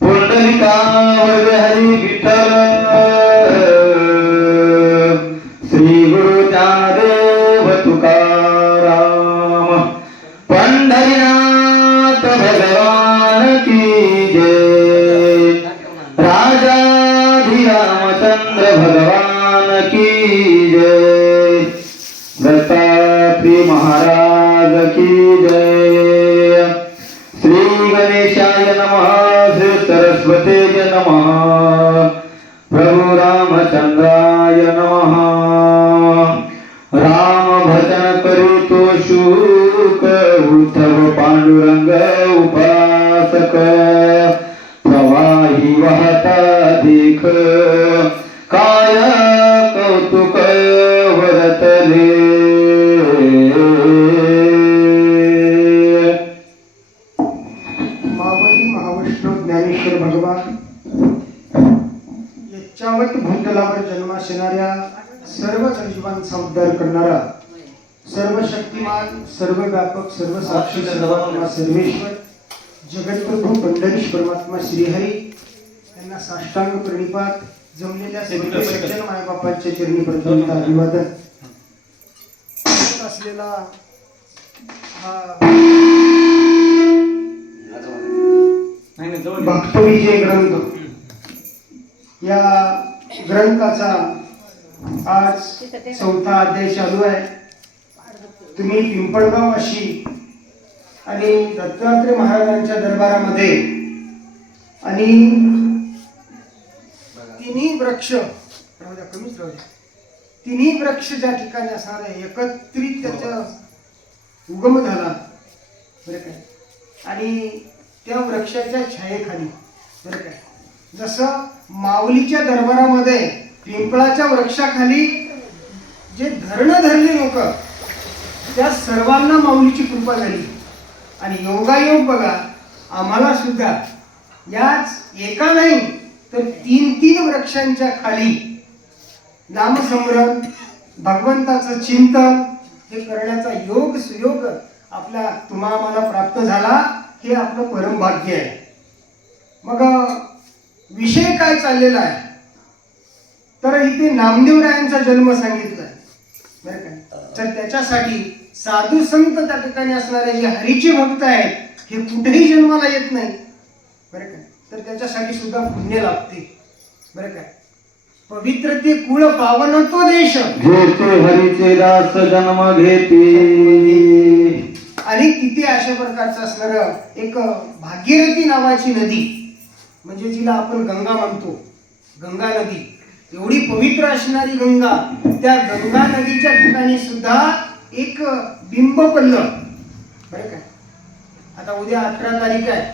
पुंडलिकावर हरी विठ्ठल श्री गुरु ज्ञानदेव तुकाराम पंढरीनाथ भगवान की जय राजाधिरामचंद्र भगवान की जय दत्तात्रेय महाराज की जय श्री गणेशाय नमः श्री सरस्वती नमः प्रभु रामचंद्राय नमः राम भजन करीतो शुक उद्धव पांडुरंग उपासक प्रवाही वाहता देख काय कौतुक वरतले ज्ञानेश्वर भगवान याच्यावत भूतलावर जन्मास येणाऱ्या सर्व सजीवांचा उद्धार करणारा सर्व शक्तिमान सर्व व्यापक सर्व साक्षी सर्वात्मा सर्वेश्वर जगतप्रभू पंढरीश परमात्मा श्रीहरी यांना साष्टांग प्रणिपात जमलेल्या सर्व सज्जन मायबापांच्या चरणी प्रथमतः अभिवादन असलेला हा भक्तविजय ग्रंथ या ग्रंथाचा आज 4था अध्याय चालू आहे. तुम्ही पिंपळगाव अशी आणि दत्तात्रेय महाराजांच्या दरबारामध्ये आणि तिन्ही वृक्ष तिन्ही वृक्ष ज्या ठिकाणी असणार आहे एकत्रित त्याचा उगम झाला बरं काय आणि त्या वृक्षाच्या छायेखाली बरं काय जसं माऊलीच्या दरबारामध्ये पिंपळाच्या वृक्षाखाली जे धरले लोक त्या सर्वांना माऊलीची कृपा झाली आणि योगायोग बघा आम्हाला सुद्धा याच एका नाही तर 3 वृक्षांच्या खाली नामस्मरण भगवंताचं चिंतन हे करण्याचा योग सुयोग आपल्या तुम्हाला प्राप्त झाला हे आपलं परम भाग्य आहे. मग विषय काय चाललेला आहे तर इथे नामदेवरायांचा जन्म सांगितलाय बरं काय तर त्याच्यासाठी साधू संत त्या ठिकाणी असणारे जे हरीचे भक्त आहेत हे कुठेही जन्माला येत नाही बरं काय तर त्याच्यासाठी सुद्धा पुण्य लागते बरं काय पवित्र ते कुळ पावन तो देश जेथे हरीचे दास जन्म घेते आणि तिथे अशा प्रकारचं असणार एक भागीरथी नावाची नदी म्हणजे जिला आपण गंगा म्हणतो गंगा नदी एवढी पवित्र असणारी गंगा त्या गंगा नदीच्या ठिकाणी सुद्धा एक बिंब पडलं बरं काय आता उद्या 18 तारीख आहे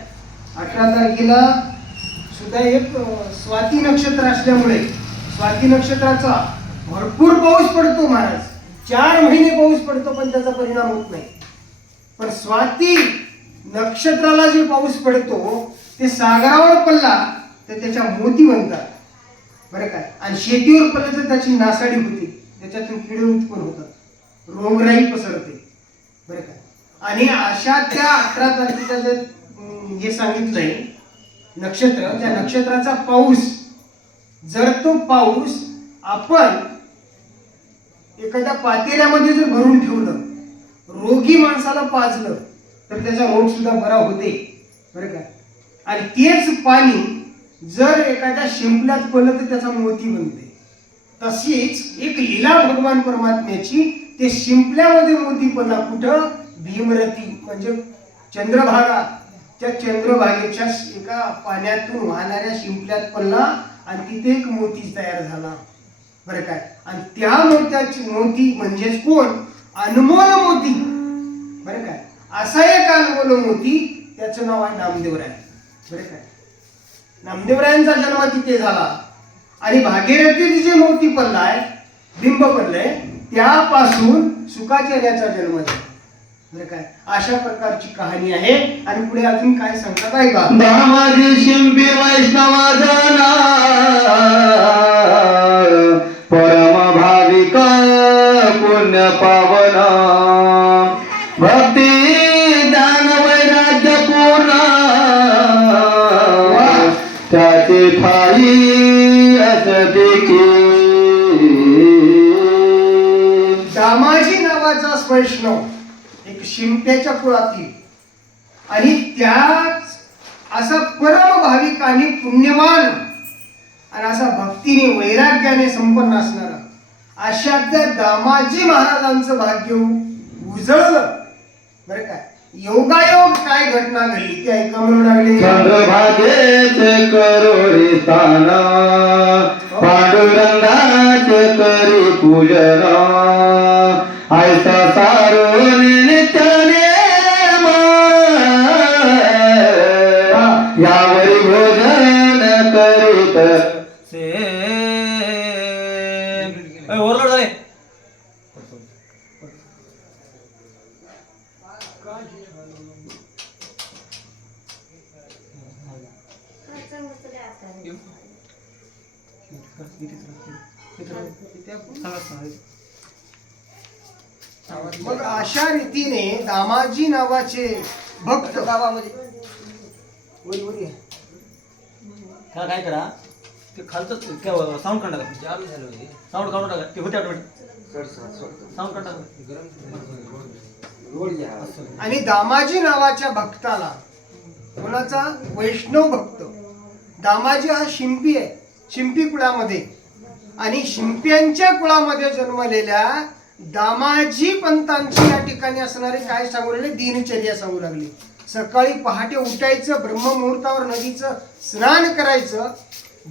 18 तारखेला सुद्धा एक स्वाती नक्षत्र असल्यामुळे स्वाती नक्षत्राचा भरपूर पाऊस पडतो महाराज 4 महिने पाऊस पडतो पण त्याचा परिणाम होत नाही पण स्वाती नक्षत्राला जे पाऊस पडतो ते सागरावर पडला तर त्याच्या मोती बनतात बरं काय आणि शेतीवर पडलं तर त्याची नासाडी होते त्याच्यातून किडे उत्पन्न होतात रोगराई पसरते बरं काय आणि अशा त्या 18 तारखेचा जे हे सांगितलंय नक्षत्र त्या नक्षत्राचा पाऊस जर तो पाऊस आपण एखाद्या पातेल्यामध्ये जर भरून ठेवलं रोगी माणसाला पाजलं तर त्याचा रोग सुद्धा बरा होते बरं का आणि तेच पाणी जर एखाद्या शिंपल्यात पडलं तर त्याचा मोती बनते तशीच एक लीला भगवान परमात्म्याची ते शिंपल्यामध्ये मोती पडला कुठं भीमरती म्हणजे चंद्रभागा त्या चंद्रभागेच्या एका पाण्यातून वाहणाऱ्या शिंपल्यात पडला आणि तिथे एक मोती तयार झाला बरं काय आणि त्या मोत्याची मोती म्हणजेच कोण अनमोल मोती बरं काय असा एक अनमोल मोती त्याचं नाव आहे नामदेवराय बरं काय नामदेवरायांचा जन्म तिथे झाला आणि भागीरथी जे मोती पडलाय बिंब पडलंय त्यापासून सुखाचार्याचा जन्म झाला बरं काय अशा प्रकारची कहाणी आहे आणि पुढे अजून काय सांगतात आहे का दामाजी शिंपी वैष्णव जना परम भाविक पुण्य पावना हरी असते की दामाजी नावाचा वैष्णव एक शिंप्याच्या कुळातील आणि त्याच असा परम भाविक आणि पुण्यवान आणि असा भक्तीने वैराग्याने संपन्न असणारा अशा त्या दामाजी महाराजांचं भाग्य उजळलं. बरं काय योगायोग काय घटना घडली ते ऐका म्हणू लागले. चंद्रभागेच करोडे स्थान पांडुरंगाचे करी पूजन ऐसा सारून नित्याने यावरी भोजन करीत ओरडो झाले. मग अशा रीतीने दामाजी नावाचे भक्त गावामध्ये त्याला काय करा ते खालचं साऊंड काढा साऊंड काढून टाका ते होते ऑटोमॅटिक साऊंड काढा. आणि दामाजी नावाच्या भक्ताला कोणाचा वैष्णव भक्त दामाजी हा शिंपी आहे. शिंपी कुळामध्ये आणि शिंप्यांच्या कुळामध्ये जन्मलेल्या दामाजी पंतांची या ठिकाणी असणारे काय सांगू लागले दिनचर्या सांगू लागली. सकाळी पहाटे उठायचं, ब्रह्ममुहूर्तावर नदीचं स्नान करायचं,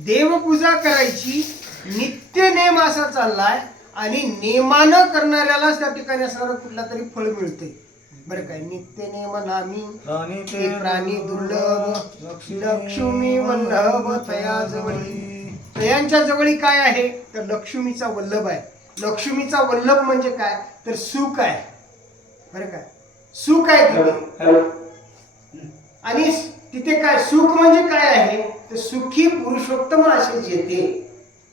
देवपूजा करायची, नित्य नेम असा चाललाय आणि नेमानं करणाऱ्यालाच त्या ठिकाणी असणारं कुठला तरी फळ मिळते. बरं काय नित्य नेम नामी ते प्राणी दुर्लभ लक्ष्मी वल्लभ तया जवळी. तयांच्या जवळी काय आहे तर लक्ष्मीचा वल्लभ आहे. लक्ष्मीचा वल्लभ म्हणजे काय तर सुख आहे. बरं काय सुख आहे तिथे. आणि तिथे काय सुख म्हणजे काय आहे तर सुखी पुरुषोत्तम असे जेते.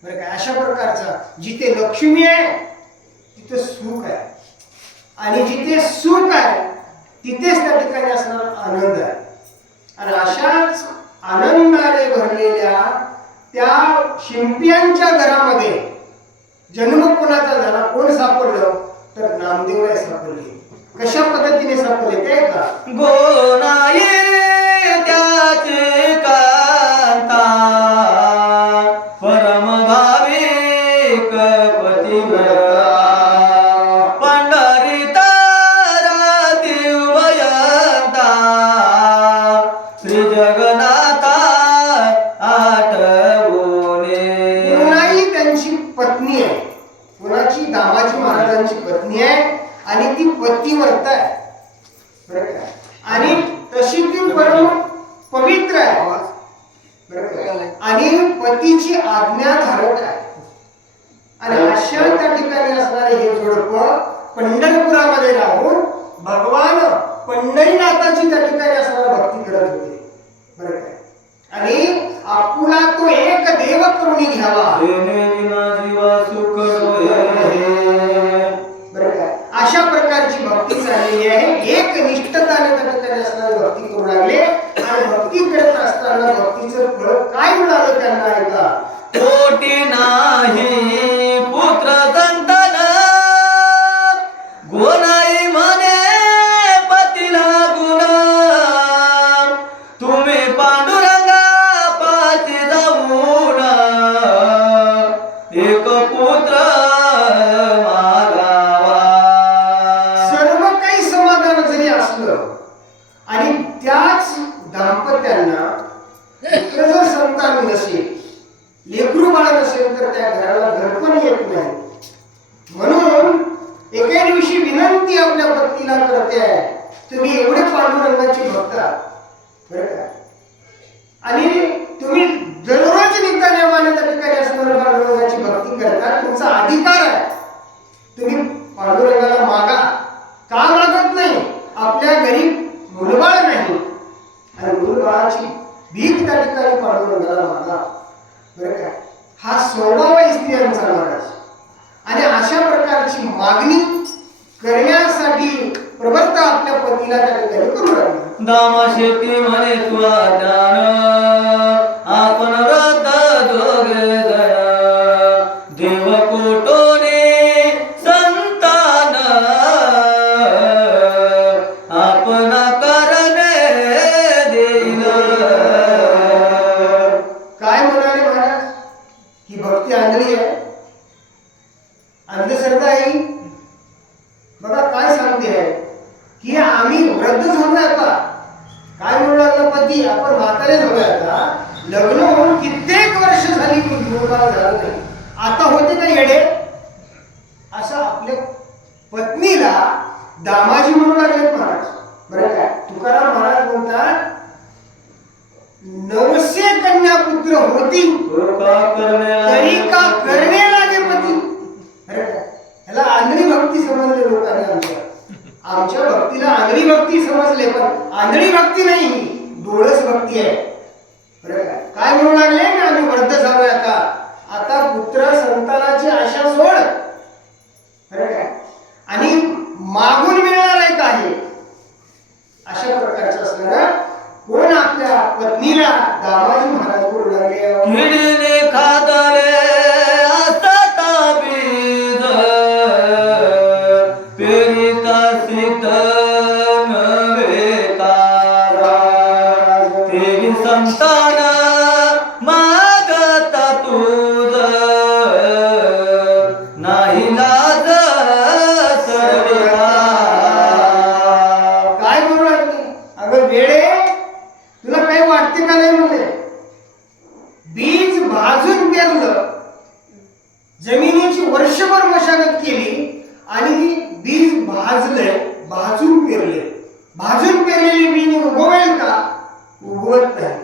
बरं काय अशा प्रकारचा जिथे लक्ष्मी आहे तिथे सुख आहे आणि जिथे सुख आहे तिथेच त्या ठिकाणी असणारा आनंद आहे. आणि अशाच आनंदाने भरलेल्या त्या शिंप्यांच्या घरामध्ये जन्म कोणाचा झाला कोण सापडलं तर नामदेवराय सापडले. कशा पद्धतीने सापडले ते का गोनाये त्याचे कांता परम भाविक पतिव्रता पंढरीता दिव्यंता श्री जगन्नाथा आठवणे. कोणाही त्यांची पत्नी आहे. कोणाची दामाजी महाराजांची पत्नी आहे आणि ती पतिव्रता आहे. बरं का आणि तशी ती परम पवित्र आहे. बरं का आणि पतीची आज्ञा धारक आहे. आणि अशा त्या ठिकाणी असणारे हे जोडपं पंढरपुरामध्ये राहून भगवान पंढरीनाथाची त्या ठिकाणी असणारा भक्ती करत होते. बरं काय आणि आपुला तो एक देव करून घ्यावा. बरं काय अशा प्रकारची भक्ती चाललेली आहे. एक निष्ठताने त्या ठिकाणी असणारी भक्ती करू लागले आणि भक्ती करत असताना भक्तीचं फळ काय मिळालं त्यांना ऐका. कोटी नाही पुत्र संतान गोनाई म्हणे पतीला गुण तुम्ही पांडुरंगा पाशी जाऊन एक पुत्र मागावा. सर्व काही समाधान जरी असलं आणि त्याच दाम्पत्यांना पुत्र जर संतान नसेल लेकरू बाळ नसेल तर त्या घराला घर पण येत नाही. म्हणून एके दिवशी विनंती आपल्या पत्नीला करते आहे तुम्ही एवढे पांडुरंगाची भक्त आहात. बरं का आणि तुम्ही दररोज नित्यनेमाने त्या ठिकाणी असणाऱ्या पांडुरंगाची भक्ती करता. तुमचा अधिकार आहे. तुम्ही पांडुरंगाला मागा. का मागत नाही आपल्या घरी मुलबाळ नाही आणि मुलबाळाची भीक त्या ठिकाणी पांडुरंगाला मागा. बरं काय हा स्वभाव आहे स्त्रियांचा महाराज. आणि अशा प्रकारची मागणी करण्यासाठी प्रवर्त आपल्या पतीला त्या ठिकाणी करू लागला. दामा शेती म्हणे तुला ज्ञान आपण व्रत भक्ती आंधळी आहे, अंधश्रद्धा आहे. बघा काय सांगते आहे की आम्ही वृद्ध झालोय आता. काय म्हणू लागला पती, आपण म्हातारे झालोय आता. लग्न होऊन कित्येक वर्ष झाली मुलगा झाला नाही, आता होते का येडे? असं आपल्या पत्नीला दामाजी म्हणू लागले महाराज. बरं काय, तुकाराम महाराज म्हणतात 900 कन्या पुत्र होती तरी का करणे लागे पती. बरं काय, ह्याला आंधळी भक्ती समजले लोकांनी. आमच्या भक्तीला आंधळी भक्ती समजले, पण आंधळी भक्ती नाही, डोळस भक्ती आहे. बरं काय म्हणू लागले की आम्ही वृद्ध झालोय आता, आता पुत्र संतानाची आशा सोड. बरं काय, आणि मागून मिळणार आहे काही अशा प्रकारचं असणार. कोण आपल्या पत्नीला दामाजी महाराज बोलू लागले, किडीने खादले असता बीज पेरिता सीत नव्हे तारा. तेरी संतान मागता तुझ नाही लाज सर्वेला. काय बोलू लागले, अगं वेडे तुला काही वाटते का नाही म्हणले. बीज भाजून पेरलं, जमिनीची वर्षभर मशागत केली आणि बीज भाजले, भाजून पेरले. भाजून पेरलेली बीज उगवेल का? उगवत नाही.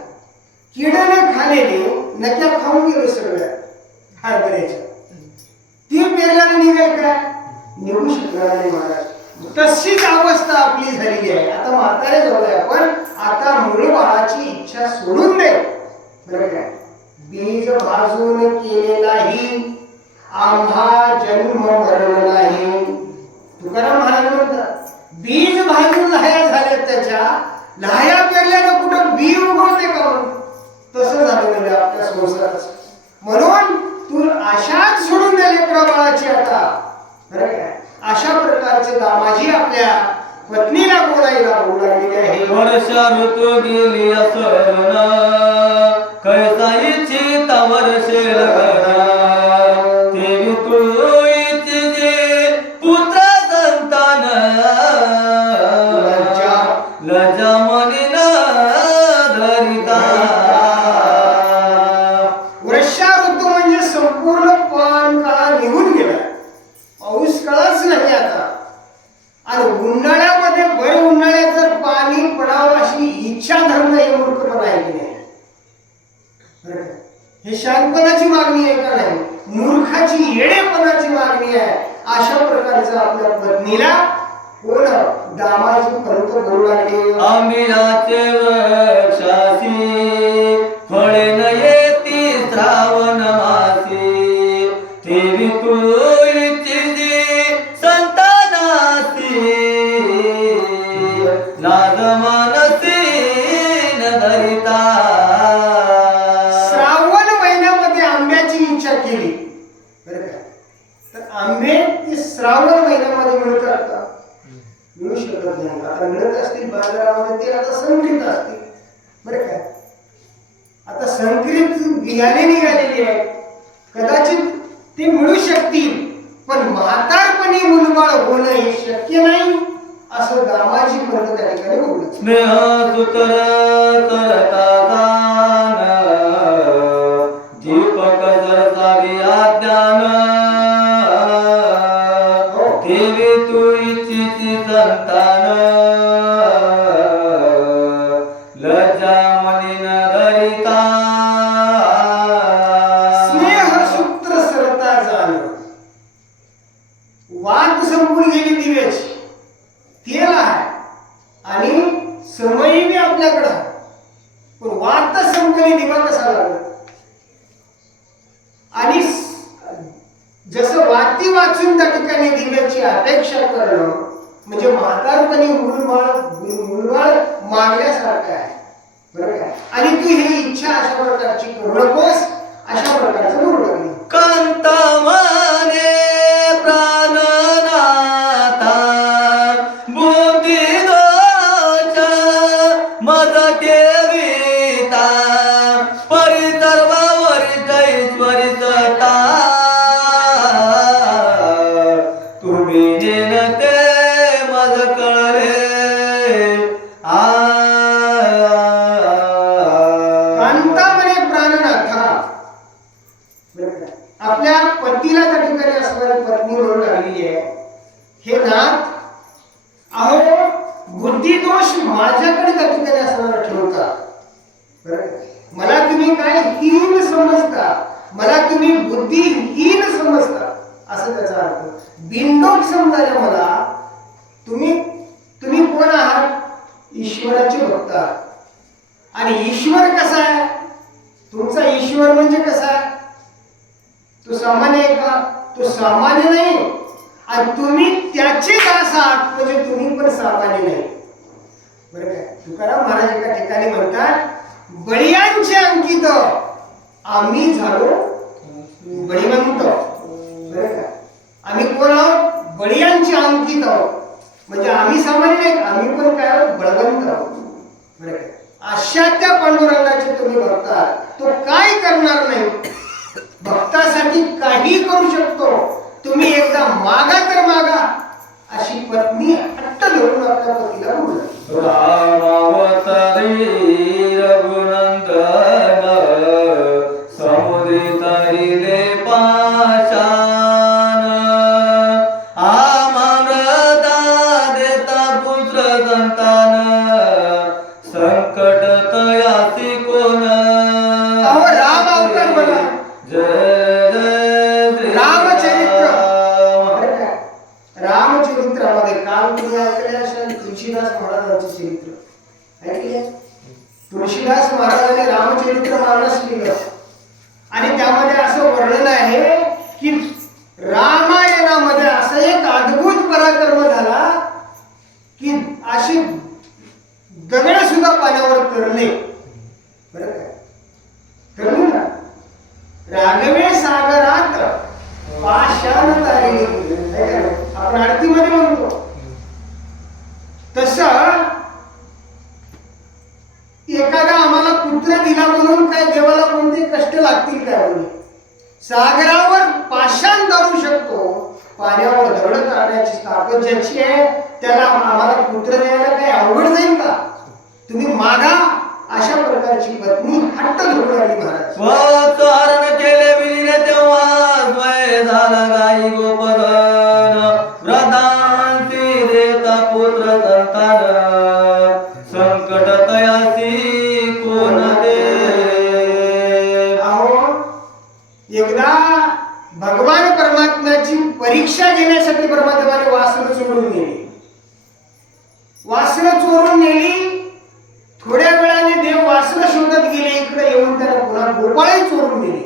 किडाने खालेले नक्या खाऊन गेलो सगळ्या हरभऱ्याच्या. ती पेरल्याने निघेल काय? निघू शकणार नाही महाराज. तशीच अवस्था आपली झालेली आहे. आता म्हातारे झालोय आपण, आता मूळ बाळाची इच्छा सोडून दे. बरं काय, बीज भाजून केलेलाही आम्हा जन्म मरण नाही. तुकाराम महाराज म्हणतात बीज भाजून लाह्या झाल्या, त्याच्या लाह्या पेरल्यानं कुठं बी उगवते का? तसं झालं म्हणजे आपल्या संसाराचं. म्हणून तू आशाच सोडून दे लेकरा बाळाची आता. बरं काय, अशा प्रकारचे दामाजी आपल्या पत्नीला बोलायला बोलू लागलेले आहे. वर्षा ऋतू गेली असरण कैसा इच्छित वर्षे लगन. तेवी तू इच्छिते पुत्र संतान लज्जा मनी न धरिता. वर्षा ऋतू म्हणजे संपूर्ण पान काळ निघून गेला, पाऊस काळच नाही आता. आणि उन्हाळ्यामध्ये भर उन्हाळ्यात जर पाणी पडावं अशी इच्छा धरणं हे मूर्खपणा आहे की नाही? हे शांतपणाची मागणी आहे का नाही? मूर्खाची येडेपणाची मागणी आहे. अशा प्रकारचं आपल्या पत्नीला कोण दामाजी पंत बोलू लागले, आंबियाचे वृक्षासी फळे न येती श्रावण मासी. तेवी तू इच्छिती संतानासी लाज मानसी न धरिता. श्रावण महिन्यामध्ये आंब्याची इच्छा केली, बरं का, तर आंबे ते श्रावण महिन्यामध्ये मिळतात का? मिळू शकत नाही. आता मिळत असतील बाजारामध्ये ते आता संकरित असतील. बरं काय, आता संकरित बियाणे निघालेली आहेत, कदाचित ते मिळू शकतील, पण म्हातारपणी मुलबाळ होणं हे शक्य नाही असं दामाजी पंत त्या ठिकाणी बोलत. स्नेह सुतर करता दान दीपक सरसावी अज्ञान. देवी तू इच्छिती संतान लज्जा मनी न धरिता. स्नेह सूत्र सरता जाण, वात संपून गेली दिव्याची, तेल आहे आणि समय बी आपल्याकडं आहे, पण वात संपली दिवा कसा लागला? आणि जसं वाती वाचून त्या ठिकाणी दिव्याची अपेक्षा करणं म्हणजे म्हातारपणी मुलबाळ मागण्यासारखं आहे. बरं काय, आणि तू ही इच्छा अशा प्रकारची करू नकोस अशा प्रकारचं बोलू लागली. कांता मने प्राणनाथा बुद्धी दोष मज ठेविता परिसर्व वरिष्ठ ईश्वरी सता. बरं का? आपल्या पतीला त्या ठिकाणी असणारी पत्नी म्हणून लागलेली आहे. हे नाथ अहो बुद्धिदोष माझ्याकडे त्या ठिकाणी असणारा ठेवता. बरं का? मला तुम्ही काय हीन समजता, मला तुम्ही बुद्धिहीन समजता, असं त्याचा अर्थ. बिनडोक समजायला मला तुम्ही कोण आहात? ईश्वराचे भक्त आहात. आणि ईश्वर कसा आहे? तुमचा ईश्वर म्हणजे कसा आहे? तो सामान्य आहे का? तो सामान्य नाही. आणि तुम्ही त्याचे दास आहात म्हणजे तुम्ही पण सामान्य नाही. बरं काय? तुकाराम महाराज एका ठिकाणी म्हणतात, बळीयांचे अंकित आम्ही झालो बळीवंत. बरं का? आम्ही कोण आहोत? बळीयांचे अंकित आहोत. म्हणजे आम्ही सामान्य नाही, आम्ही पण काय आहोत? बळवंत आहोत. बरं काय? अशा त्या पांडुरंगाचे तुम्ही भक्त आहात. तो काय करणार नाही, भक्तासाठी काही करू शकतो. तुम्ही एकदा मागा तर मागा, अशी पत्नी हट्ट धरून आपल्या पतीला बोलला. रामावतारी रघुनंदन समुदित हिले पाशान आमृता देता पुत्र संतान संकट तयासी कोण. अहो राम अवतार बघा, रामचरित्र. बरं का? रामचरित्रामध्ये काल तुम्ही ऐकले असेल तुळशीदास महाराजांचे चरित्र ऐकले. तुळशीदास महाराजांनी रामचरित्र मानस लिहिलं आणि त्यामध्ये असं वर्णन आहे की रामायणामध्ये असं एक अद्भुत पराक्रम झाला की अशी दगड सुद्धा पाण्यावर तरले. बरं काय? तरले ना. राघवे सागरात पाषाण तारिणी, आपण आरतीमध्ये म्हणतो तसं एखादा आम्हाला पुत्र दिला म्हणून काय देवाला कोणते कष्ट लागतील काय? म्हणजे सागरावर पाषाण धरू शकतो, पाण्यावर दगड काढण्याची ताकद ज्याची आहे त्याला आम्हाला पुत्र द्यायला काही अवघड जाईल का? तुम्ही मागा. अशा प्रकारची पत्नी हट्ट धरून आली महाराज. वाचारण केले विलीने तेव्हा स्वय झाला गाई गोपधन व्रतांती देता पुत्र संतान संकट तयासी कोण दे. अहो एकदा भगवान परमात्म्याची परीक्षा घेण्यासाठी परमात्म्याने वासरं चोरून नेली. वासरं चोरून नेली. थोड्या वेळाने देव वासरं शोधत गेले. इकडे येऊन त्याला पुन्हा गोपाळही चोरून नेली.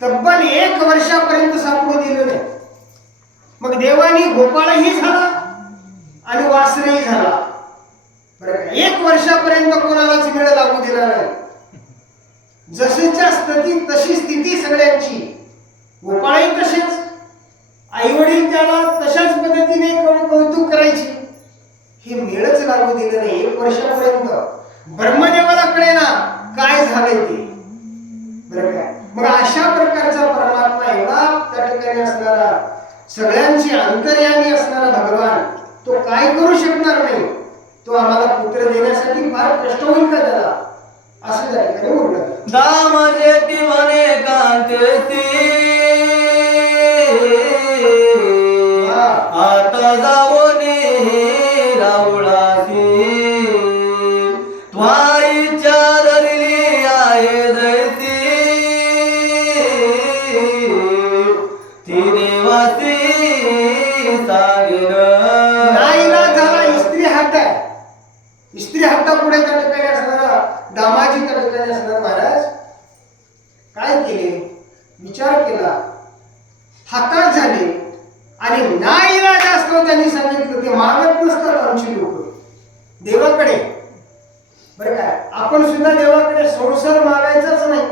तब्बल 1 वर्षापर्यंत सापडू दिलं नाही. मग देवानी गोपाळही झाला आणि वासरही झाला. बरं का? 1 वर्षापर्यंत कोणालाच वेळ लागू दिला नाही. जशीच्या स्थिती तशी स्थिती सगळ्यांची. गोपाळही तसेच, आई वडील त्याला तशाच पद्धतीने कौतुक करायचे. हे मेळच लागू दिलं नाही 1 वर्षापर्यंत. ब्रह्मदेवाला कळेना काय झालंय ते. बरं काय? मग अशा प्रकारचा परमात्मा एवढा त्या ठिकाणी असणारा सगळ्यांची अंतर्यामी असणारा भगवान तो काय करू शकणार नाही. तो आम्हाला पुत्र देण्यासाठी फार कष्ट होईल का त्याला, असं त्या ठिकाणी म्हटलं. दाम जेती म्हणे कांतेसी आता जावोनी रावळासी त्वाईच्या धरली आहे दैसी ती देवासी सांगेन. नाईला झाला इस्त्री हात आहे. इस्त्री हातापुढे त्या ठिकाणी असणारा दामाजी त्या ठिकाणी असणारा महाराज काय केले? विचार केला, हातात झाले आणि नाईलाज असतो त्यांनी सांगितलं ते मागत नसतात आमची लोक देवाकडे. बरं काय? आपण सुद्धा देवाकडे संसार मागायचाच नाही,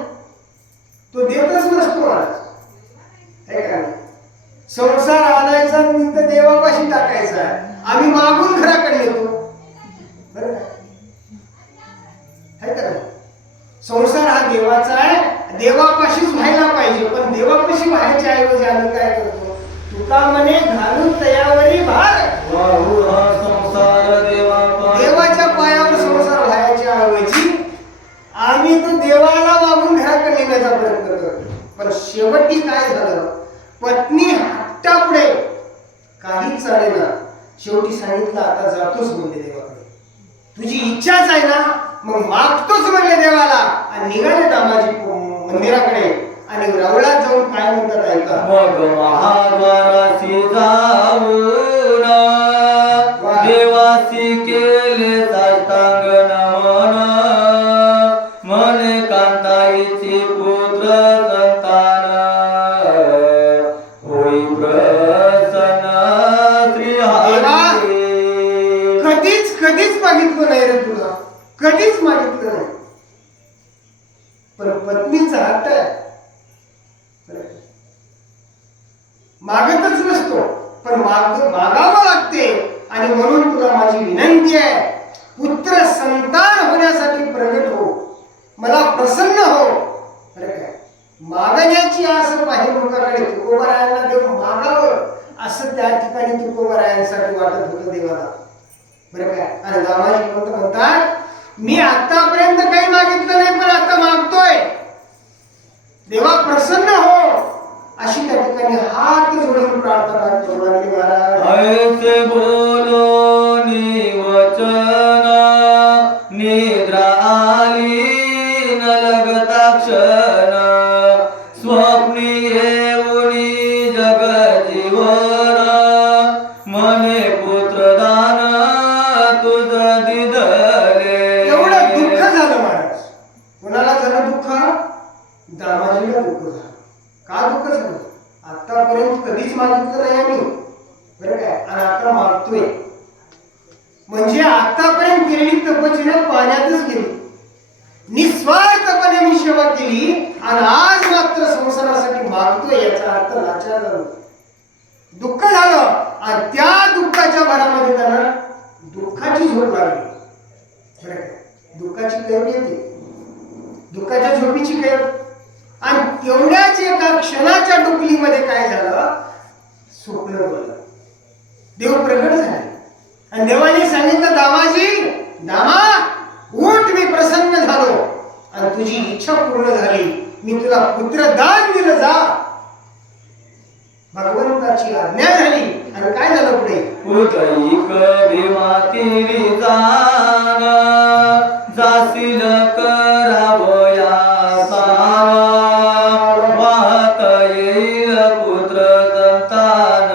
तो देतच नसतो महाराज. हे काय? संसार आणायचा तर देवापाशी टाकायचा. आम्ही मागून घराकडे येतो. बरं काय? का? संसार हा देवाचा आहे, देवापाशीच व्हायला पाहिजे. पण देवापाशी व्हायच्या ऐवजी आम्ही काय करतो? तुका म्हणे घालून तयावरी भार. देवाच्या पायावर संसार व्हायच्या ऐवजी आम्ही तो देवाला वागून घराकडे नेण्याचा प्रयत्न करतो. पण शेवटी काय झालं, पत्नी हट्टापुढे काहीच चालेना, शेवटी सांगितलं आता जातोच म्हणले देवाकडे, तुझी इच्छाच आहे ना मग मागतोच म्हणले देवाला, आणि निघाले दामाजी मंदिराकडे. आणि रावळात जाऊन काय म्हणतात ऐका. मग महाद्वाराशी जाऊन देवासी केले साष्टांग नमन, मने कांताईची पुत्र संतान, होई प्रसन्न श्री हरी. कधीच मागितलं नाही रे तुला, कधीच मागितलं नाही, पण पत्नीचा हट्ट आहे. मागतच नसतो पण मागावं लागते. आणि म्हणून तुला माझी विनंती आहे, पुत्र संतान होण्यासाठी प्रगट हो, मला प्रसन्न हो. अरे काय मागण्याची असं पाहिजे लोकांकडे, तुकोबारायांना देव मागावं असं त्या ठिकाणी तुकोबारायांसाठी वाटत होतं देवाला. बरं काय. आणि दामाजी म्हणतात मी आतापर्यंत काही मागितलं नाही पण आता मागतोय, देवा प्रसन्न हो, अशी त्या ठिकाणी हात जोडून प्रार्थना करू लागले महाराज. ऐसे बोलोनी वचन निद्रा आली न लगता क्षण, स्वप्नी येऊनी जग जीवन, मने पुत्रदान तुझ दिदले. एवढं दुःख झालं महाराज. कोणाला झालं दुःख? दामाजीला दुःख झालं. का दुःख झालं? आतापर्यंत कधीच मागितलं नाही आम्ही, बरं काय, आणि आता मागतोय. म्हणजे आतापर्यंत केलेली तपश्चर्या पाण्यातच गेली, निस्वार्थपणे मी सेवा केली, आणि आज मात्र संसारासाठी मागतोय, याचा अर्थ लाचार झालो, दुःख झालं. आणि त्या दुःखाच्या भरामध्ये त्यांना दुःखाची झोप लागली. बरं काय, दुःखाची कैफ येते, दुःखाच्या झोपीची कैफ. आणि तेवढ्याच एका क्षणाच्या डुकलीमध्ये काय झालं, स्वप्न बोललं, देव प्रगट झाले. आणि देवाने सांगितलं दामाजी, दामा उठ, मी प्रसन्न झालो आणि तुझी इच्छा पूर्ण झाली, मी तुला पुत्रदान दिलं, जा. भगवंताची आज्ञा झाली. आणि काय झालं पुढे, उदयिक भीमातिरी जान, जासील करावया सान, वाहत येईल पुत्र संतान,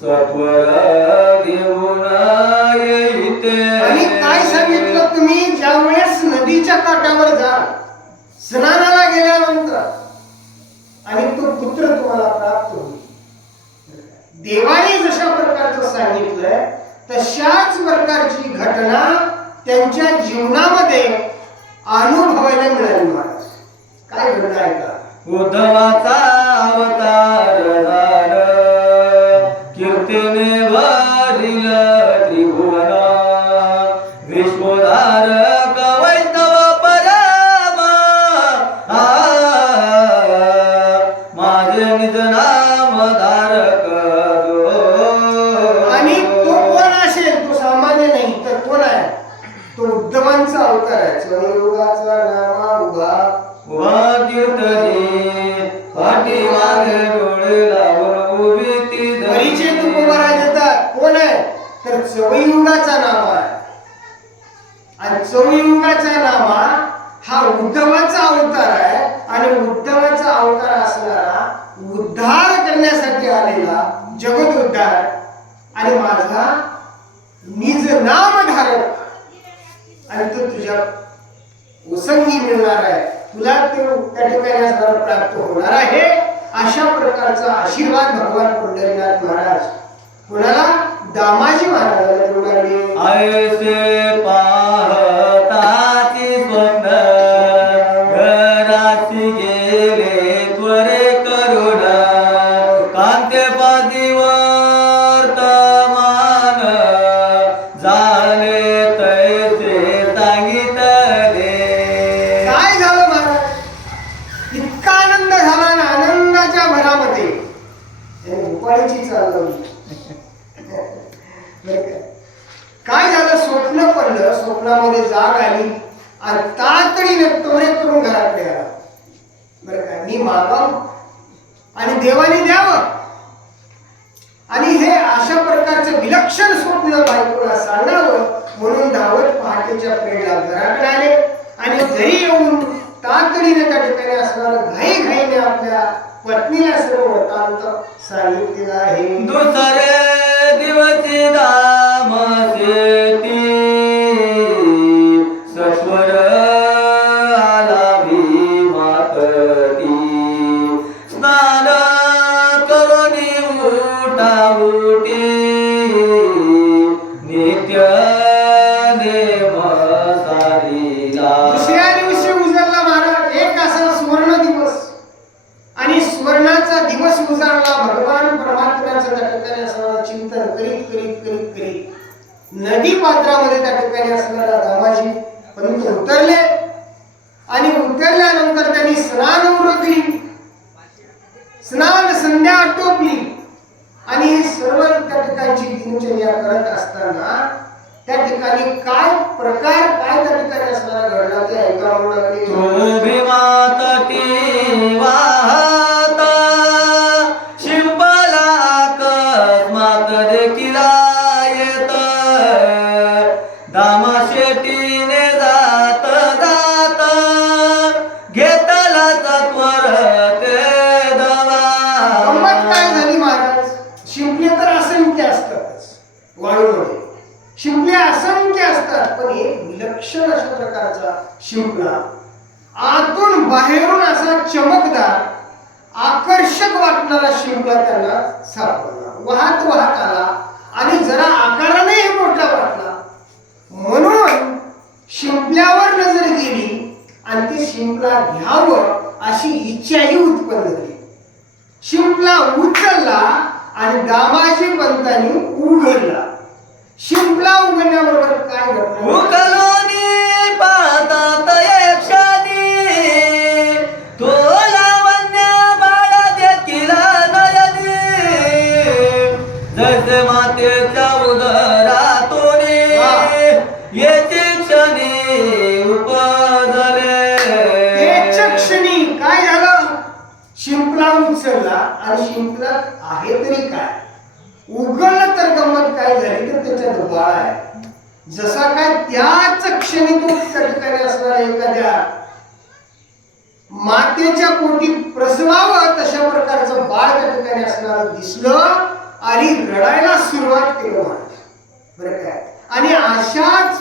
सत्वर घेऊन येते. आणि काय सांगितलं तुम्ही, ज्यावेळेस नदीच्या काठावर जा, स्नानाला गेल्यानंतर, आणि तो पुत्र तुम्हाला प्राप्त होईल. देवाने जशा प्रकारचं सांगितलंय तशाच प्रकारची घटना त्यांच्या जीवनामध्ये अनुभवायला मिळाली महाराज. काय घडलं आहे का, उद्धवाचा अवतार झाल, कीर्तीने भरिल त्रिभुवन, विश्वधारक वैष्णव परमा, माझे निज नाम धारक जो. आणि तो कोण असेल, तो सामान्य नाही तर कोण आहे, तो उद्धवांचा अवतार आहे. चौयुगाचा नामा उभा कीर्तनी पाठीमागे डोळे लावून उभी ती परिचय तुकोबारा देतात. कोण आहे तर चौयुगाचा नामा आहे. आणि चौयुगाचा नामा हा उद्धवाचा अवतार आहे. आणि उद्धवाचा अवतार असणारा उद्धार करण्यासाठी आलेला जगत उद्धार, आणि माझा निज नामधारक, आणि तो तुझ्या उसंगी मिळणार आहे, तुला ते त्या ठिकाणी असणारा प्राप्त होणार आहे. अशा प्रकारचा आशीर्वाद भगवान पुंडरीनाथ महाराज कोणाला, दामाजी महाराजांना देऊ लागले. ऐसे पाहताची स्वप्न घराची गेले त्वरे करुण, कांते पादी वर्तमान झाले तैसे सांगितले. काय झालं महाराज, इतका आनंद झाला ना, आनंदाच्या भरामध्ये त्याने भोपाळीची चाल लावली. काय झालं, स्वप्न पडलं, स्वप्नामध्ये जाग आली आणि तातडीने तोरे करून घराकडे आला. बरं काय, मी मागावं आणि देवाने द्यावं. आणि हे अशा प्रकारचं विलक्षण स्वप्न बायकोला सांगावं म्हणून धावत पहाटेच्या वेळेला घराकडे आले आणि घरी येऊन तातडीने त्या ठिकाणी असणारं घाईघाईने आपल्या पत्नीला सर्व वृत्तांत सांगितलेला आहे. दुसरे दिवशी दामसेती सत्वर आला भीमापती स्नान करुणी उठाउटी नित्य देव सारिला. दुसऱ्या दिवशी उजाडला महाराज एक असा सुवर्ण दिवस आणि सुवर्णाचा दिवस उजाडला. भगवान परमात्म्याचं त्या ठिकाणी असणारं चिंतन करीत करीत करीत करीत नदी पात्रामध्ये त्या ठिकाणी असणारा दामाजी पंत उतरले आणि उतरल्यानंतर त्यांनी स्नान उरकली, स्नान संध्या आटोपली आणि सर्व त्या ठिकाणची दिनचर्या करत असताना त्या ठिकाणी काय प्रकार काय त्या ठिकाणी असणारा घडला ते ऐकावं लागले. तो भीमा तटी वाहता शिंपला अकस्मात देखिला येत दामा शेटीने जात जात घेतला सत्वर ते गंमत काय दवा. झाली महाराज, शिंपले तर असंख्य असतातच वाळूमध्ये, शिंपले असंख्य असतात, पण एक विलक्षण अशा प्रकारचा शिंपला आतून बाहेरून असा चमकदार आकर्षक वाटणारा शिंपला त्यांना सापडला. वाहत वाहत आला आणि जरा आकारानेही मोठा वाटला म्हणून शिंपल्यावर नजर गेली आणि ते शिंपला घ्यावं अशी इच्छाही उत्पन्न झाली. शिंपला उचलला आणि दामाजी पंतांनी उघडला. शिंपला उघडल्याबरोबर काय घडलं? उकलोनी पाहतात यक्षानी तो लावण्य बाळा देखील नयनी जैसे मातेच्या उदरातोनी येते क्षणी उपजले. त्याच क्षणी काय झालं? शिंपला उचलला आणि शिंपला आहे तरी काय, उघडलं तर गंमत काय झाली तर त्याच्यात बाळ आहे. जसा काय त्याच क्षणी तो त्या ठिकाणी असणारा एखाद्या मातेच्या पोटी प्रसवावं तशा प्रकारचं बाळ त्या ठिकाणी असणारं दिसलं आणि रडायला सुरुवात केली महाराज. बरं काय, आणि अशाच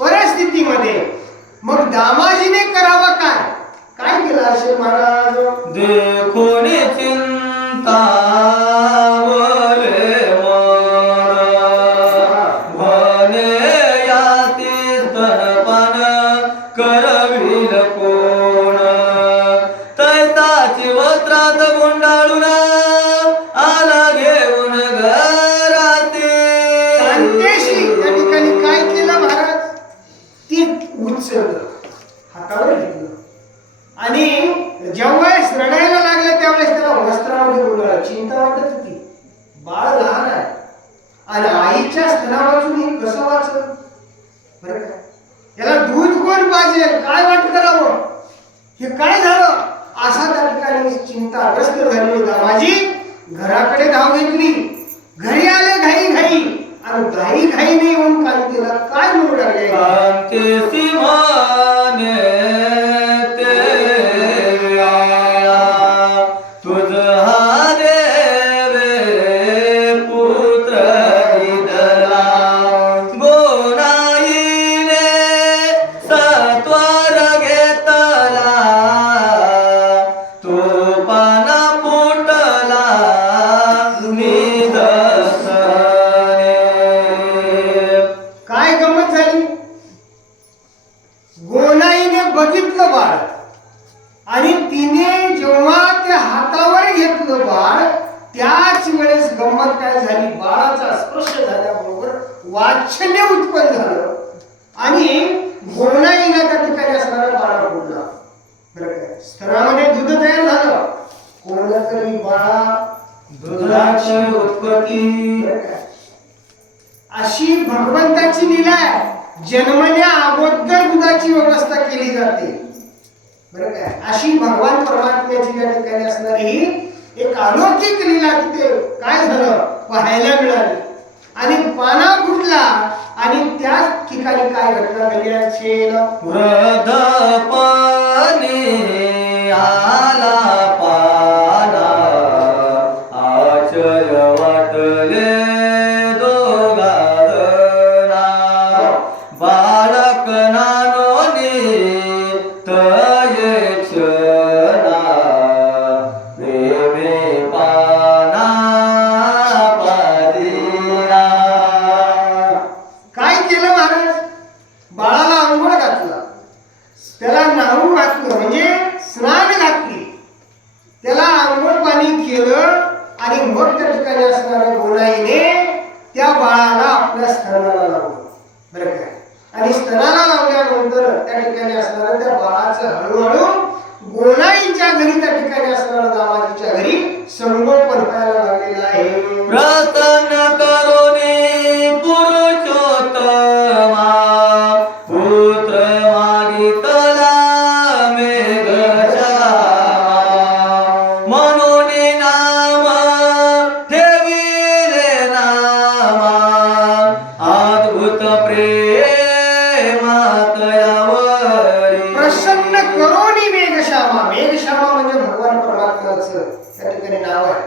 परिस्थितीमध्ये मग दामाजीने करावं काय, काय केलं असेल महाराज? देखोनी चिंता करविल कोण तैताची वस्त्रात गुंडाळून आला घेऊन घराती. कांतेशी त्या ठिकाणी काय केलं महाराज? ती उचललं, हातावर घेतलं आणि जेव्हा रडायला लागलं त्यावेळेस त्याला वस्त्रामध्ये गुंडाळलं. चिंता वाटत होती, बाळ लहान आहे आणि आईच्या स्तनापासून हे कसं वाचलं? बरं काय, याला दूध कोण पाहिजे, काय वाट करावं, हे काय झालं असा त्या ठिकाणी चिंताग्रस्त झाली. दामाजी घराकडे धाव घेतली, घरी आले घाई घाई आणि घाई घाईने येऊन कांतीला काय म्हणू लागले? कांतेसी म्हणे तेव्या तुझ हा देवे पुत्र इदला गोनाईने सत्वर घेतला तो पाना फुटला निदर्शने. काय गमत झाली? गोनाईने बघितलं बाळ आणि तिने जेव्हा ते हातावर घेतलं बाळ त्याच वेळेस गंमत काय झाली? बाळाचा स्पर्श झाल्याबरोबर वात्सल्य उत्पन्न झालं आणि गोनाईने त्या ठिकाणी असणारा बाळा फोडला. बरं काय, स्तनामध्ये दूध तयार झालं, कोणला तरी बाळा दुधाची उत्पत्ती. बरं काय, अशी भगवंताची लीला आहे. जन्मण्या अगोदर दुधाची व्यवस्था केली जाते. बरं काय. अशी भगवान परमात्म्याची त्या ठिकाणी असणारी ही एक अलौकिक लीला तिथे काय झालं पाहायला मिळाली. आणि पाना फुटला आणि त्याच ठिकाणी काय घटना घडली असेल. वृद्धपणी आला पाना आश्चर्य वाटले दोघांना बालक नानोनी तये क्षणा प्रेमे पाना पादिला. काय केलं महाराज. बाळाला अंघोळ घातला, त्याला नाहू घातलं म्हणजे स्नान घातली, त्याला अंघोळ पाणी केलं आणि मग त्या ठिकाणी असणाऱ्या गोनाईने त्या बाळाला आपल्या स्तनाला लावलं. बरं काय. आणि स्तनाला लावल्यानंतर त्या ठिकाणी असणाऱ्या त्या बाळाचं हळूहळू गोनाईच्या घरी त्या ठिकाणी असणाऱ्या दामाजीच्या घरी संगोपन करायला लागलेलं आहे. प्रसन्न करुणी पुरुषोत्तमा पुत्र मागितला मेघश्यामा म्हणून नाम ठेविले नामा अद्भुत प्रेमात यावरी. प्रसन्न करोनी मेघश्यामा. मेघश्यामा म्हणजे भगवान परमात्म्याचं त्या ठिकाणी नाव आहे.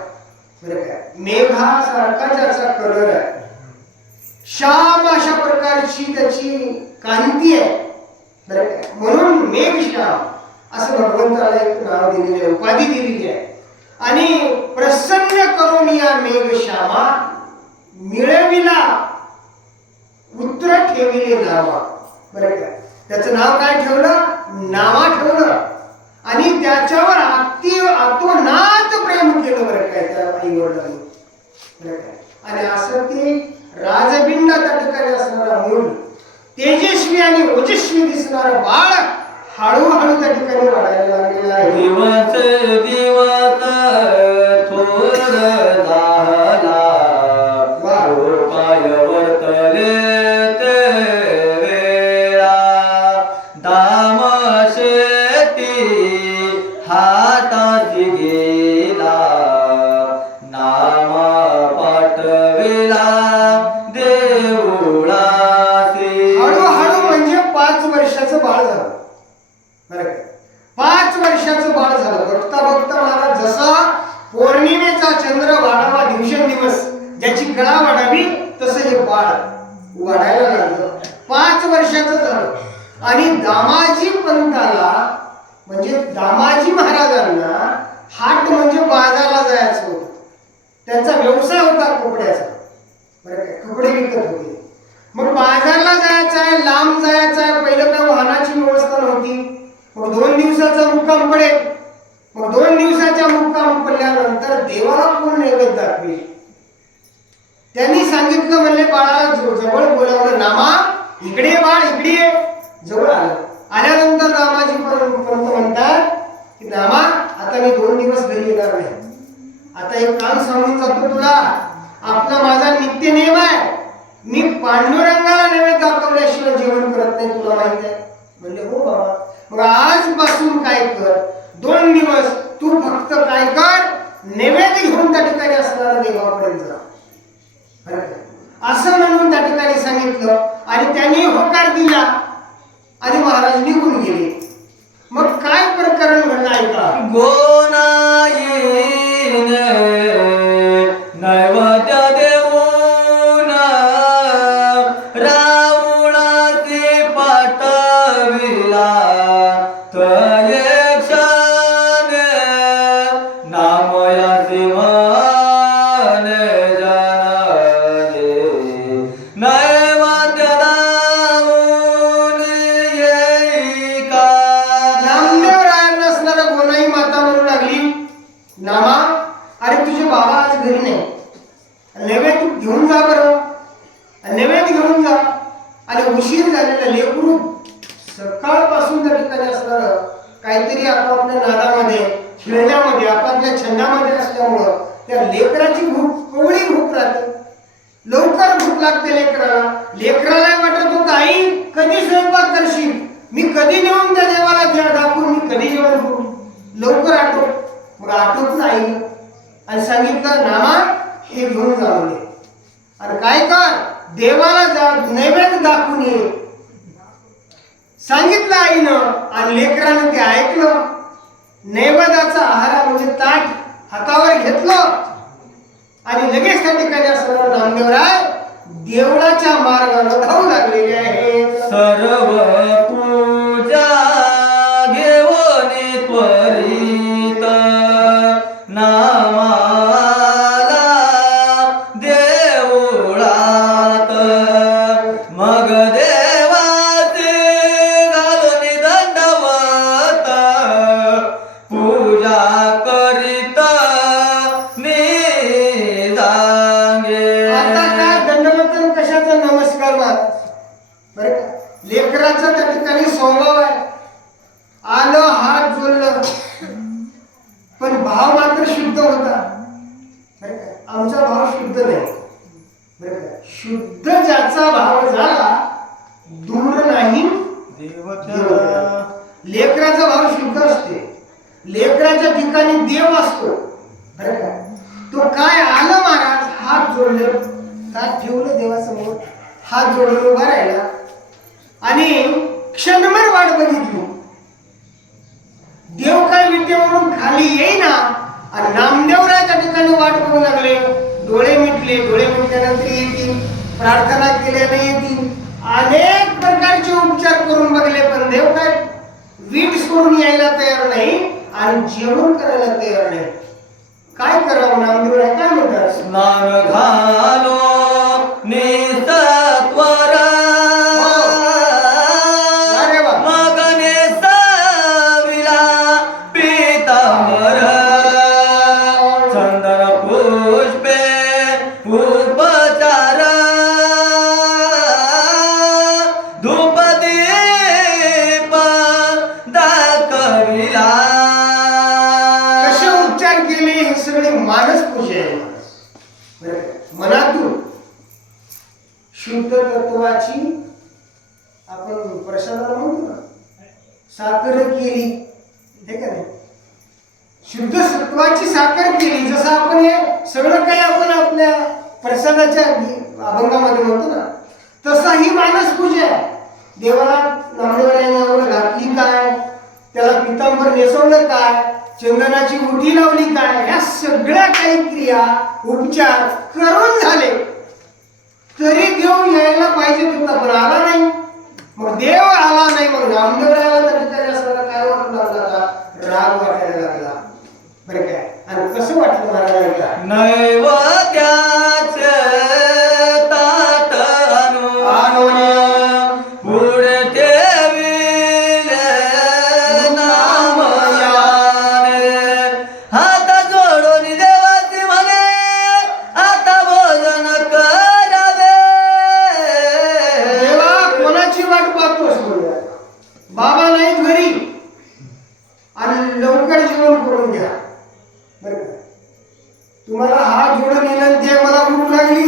बरं काय. मेघासारखा ज्याचा कलर आहे, श्याम अशा प्रकारची त्याची कांती आहे. बरं काय. म्हणून मेघश्याम असं भगवंताला एक नाव दिलेले आहे, उपाधी दिलेली आहे. आणि प्रसन्न करून या मेघश्यामा मिळविला पुत्र ठेविले नामा. बरं काय. त्याचं नाव काय ठेवलं. नामा ठेवलं. आणि त्याच्यावर अतोनात प्रेम केलं. बरं काय. त्या आई वडिलांनी. बरं काय. आणि असं ते राजबिंड त्या ठिकाणी असणारा मूल तेजस्वी आणि ओजस्वी दिसणारं बाळ हळूहळू त्या ठिकाणी वाढायला लागलेलं आहे. दिवस दिवस थोर झाला पाय वर्तले ते वेळा दाम शेती हाताची गेला नामा पाठविला देऊळासी. हळूहळू म्हणजे 5 वर्षाचं बाळ झालं. बरं काय. 5 वर्षाचं बाळ झालं. बघता बघता महाराज जसा पौर्णिमेचा चंद्र वाढावा दिवसेंदिवस, ज्याची कळा वाढावी तसं हे बाळ वाढायला लागलं. 5 वर्षाचं झालं. आणि दामाजी पंताला म्हणजे दामाजी महाराजांना हाट म्हणजे बाजारला जायचं होतं. त्यांचा व्यवसाय होता कपड्याचा. बरं काय. कपडे विकत होते. मग बाजारला जायचं आहे, लांब जायचं आहे. पहिलं काय वाहनाची व्यवस्था नव्हती. मग 2 दिवसाचा मुक्काम पडेल. मग 2 दिवसाच्या मुक्काम पडल्यानंतर देवाला कोण नैवेद्य दाखवेल. त्यांनी सांगितलं म्हणले बाळाला जवळ बोलावलं. नामा इकडे बाळ इकडे ये. जवळ आलं. आल्यानंतर रामाजी पंत म्हणतात की नामा आता मी 2 दिवस घरी येणार नाही. आता एक काम सांगून जातो तुला. आपला माझा नित्य नियम आहे. मी पांडुरंगाला नैवेद्य दाखवल्याशिवाय जेवण करत नाही. तुला माहित आहे. म्हणले हो बाबा. मग आजपासून काय कर. 2 दिवस तू फक्त काय कर नैवेद्य घेऊन त्या ठिकाणी असणारा देवापर्यंत जा. असं म्हणून त्या ठिकाणी सांगितलं. आणि त्यांनी होकार दिला आणि महाराज निघून गेले. मग काय प्रकरण घडलं ऐका. गोनाईने नैवेद्य देऊन रावणाचे पाठविला तये क्षणे नामयासी म्हणे जनाने नैवेद्य दाऊन येई का. नामदेव रायांना असणारा गोनाई माता म्हणू लागली नामा अरे तुझे बाबा आज घरी नाही. नैवेद्य घेऊन जा बरं. नैवेद्य घेऊन जा. आणि उशीर झालेला लेकरू सकाळपासून त्या ठिकाणी असणार काहीतरी आपापल्या नादामध्ये खेळण्यामध्ये आपापल्या छंदामध्ये असल्यामुळं त्या लेकराची भूक कवळी भूक राहते. लवकर भूक लागते लेकराला. लेकराला वाटत होतं आई कधी स्वयंपाक करशील. मी कधी नेऊन त्या देवाला दाखवून मी कधी जेवण करू, लवकर आठव. मग आठवत नाही आणि सांगितलं नामा हे घेऊन जाऊ दे आणि काय कर देवाला जा नैवेद्य दाखवून ये सांगितलं आईनं. आणि लेकरानं ते ऐकलं. नैवेद्याचा आहार म्हणजे ताट हातावर घेतलं आणि लगेच त्या ठिकाणी असं नामदेवराय देवळाच्या मार्गाला धावू लागलेले आहे. सर्व पूजा घेऊन त्वरित नामाला देऊळात मग देवाचे घालून दंडवत पूजा करीत निजांगे. आता काय दंडवतन कशाचा नमस्कार मार बरं का. लेकराचा त्या ठिकाणी स्वभाव आहे. आलं हात जोडलं पण भाव मात्र शुद्ध होता बरं का. आमचा भाव शुद्ध नाही बरं का. शुद्ध ज्याचा भाव झाला दूर नाही देवता. लेकराचा भाव शुद्ध असते. लेकराच्या ठिकाणी देव असतो बरं का. तो काय आलं महाराज हात जोडलं ताट ठेवलं देवासमोर हात जोडून उभा राहिला आणि क्षणभर वाट बघितली. देव काय विटेवरून खाली येईना आणि नामदेवराय त्या ठिकाणी वाट बघू लागले. डोळे मिटले. डोळे मिटल्यानंतर येतील प्रार्थना केल्याने येतील अनेक प्रकारचे उपचार करून बघले पण देव काय वीट सोडून यायला तयार नाही आणि जेवण करायला तयार नाही. काय करावं नामदेवराय काय म्हणतात. स्नान घालो निसत्वर अरे वा. मग नेसविला पीतांबर चंदन पुष्पे उपचार धूप दीप दाखविला. कसे उपचार केले हे सगळे मानस पूजा आहे. बरं का? मनातून शुद्ध तत्वाची आपण प्रसादाला म्हणतो ना साखर केली हे का नाही. शुद्ध सत्वाची साखर केली जसं आपण हे सगळं काही आपण आपल्या प्रसादाच्या अभंगामध्ये म्हणतो ना तसा ही मानस पूजा आहे. देवाला नामदेवरायांना घातली काय, त्याला पितांबर नेसवलं काय, चंदनाची उठी लावली काय, ह्या सगळ्या काही क्रिया उपचार करून झाले तरी देव यायला पाहिजे होता पण आला नाही. मग देव आला नाही. मग नामदेवरायाला त्या ठिकाणी असताना काय वाटू लागला राग वाटायला लागला बरं काय. आणि कसं वाटलं महाराजांना नैवेद्याचे ताट आणून पुढे ठेविले नामयाने हात जोडून देवाचे म्हणे आता भोजन करावे. देवा कोणाची वाट पाहतोस बोलला. बाबा नाही घरी आणि लवकर जेवण करून घ्या बरं का. तुम्हाला हात जोडून विनंती आहे मला भूक लागली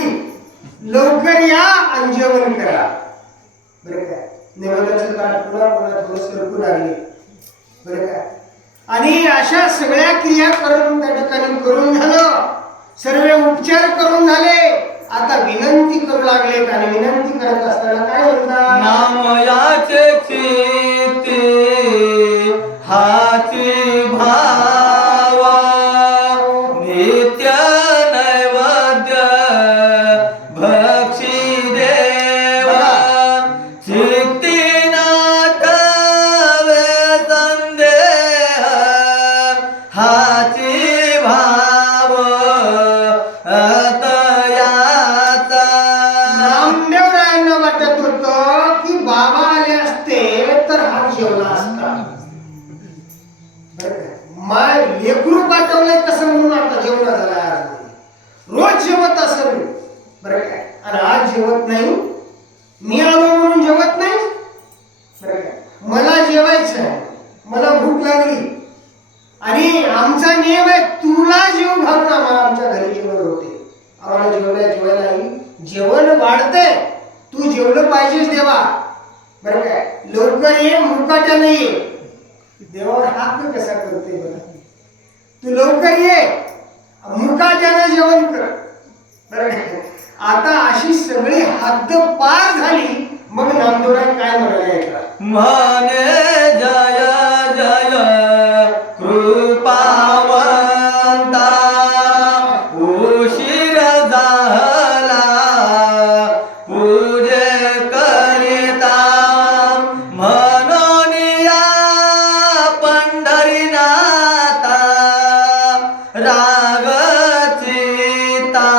लवकर या आणि जेवण करा बरं का. नैवेद्याचं ताट पुन्हा थोडं सरकू लागले बरं का. आणि अशा सगळ्या क्रिया करून त्या ठिकाणी करून झालं. सर्व उपचार करून झाले. आता विनंती करू लागलेत आणि विनंती करत असताना काय म्हणतात. नाम याचे चित्ती हाती भावा नित्य नैवेद्य भक्षी देवा चित्ती नाटवे संदेह हाती भाव अतयाचा. नामदेवरायांना वाटत होतं की बाबा आले असते तर हा जेवला असता बरं का. माय लेकरू पाठवलंय कसं म्हणून आता जेवणा झाला आज रोज जेवत असेल बरं काय. आणि आज जेवत नाही मी आलो म्हणून जेवत नाही बरं काय. मला जेवायचं आहे मला भूक लागली आणि आमचा नियम आहे तुला जेव घालून आम्हाला आमच्या घरी जेवण होते. आम्हाला जेवायला जेवायला जेवण वाढते तू जेवलं पाहिजेच देवा बरं काय, लवकर ये, मुकाट्या नाही ये. देवावर हात कसा करते बघा. तू लवकर ये, मुकाट्यानं जेवण कर. बरं काय, आता अशी सगळी हद्द पार झाली. मग नामदेवराय काय म्हणाले ऐका. म्हणे जय जय कृपावंता उशीर झाला पूजे करिता म्हणून या पंढरीनाथा राग चिता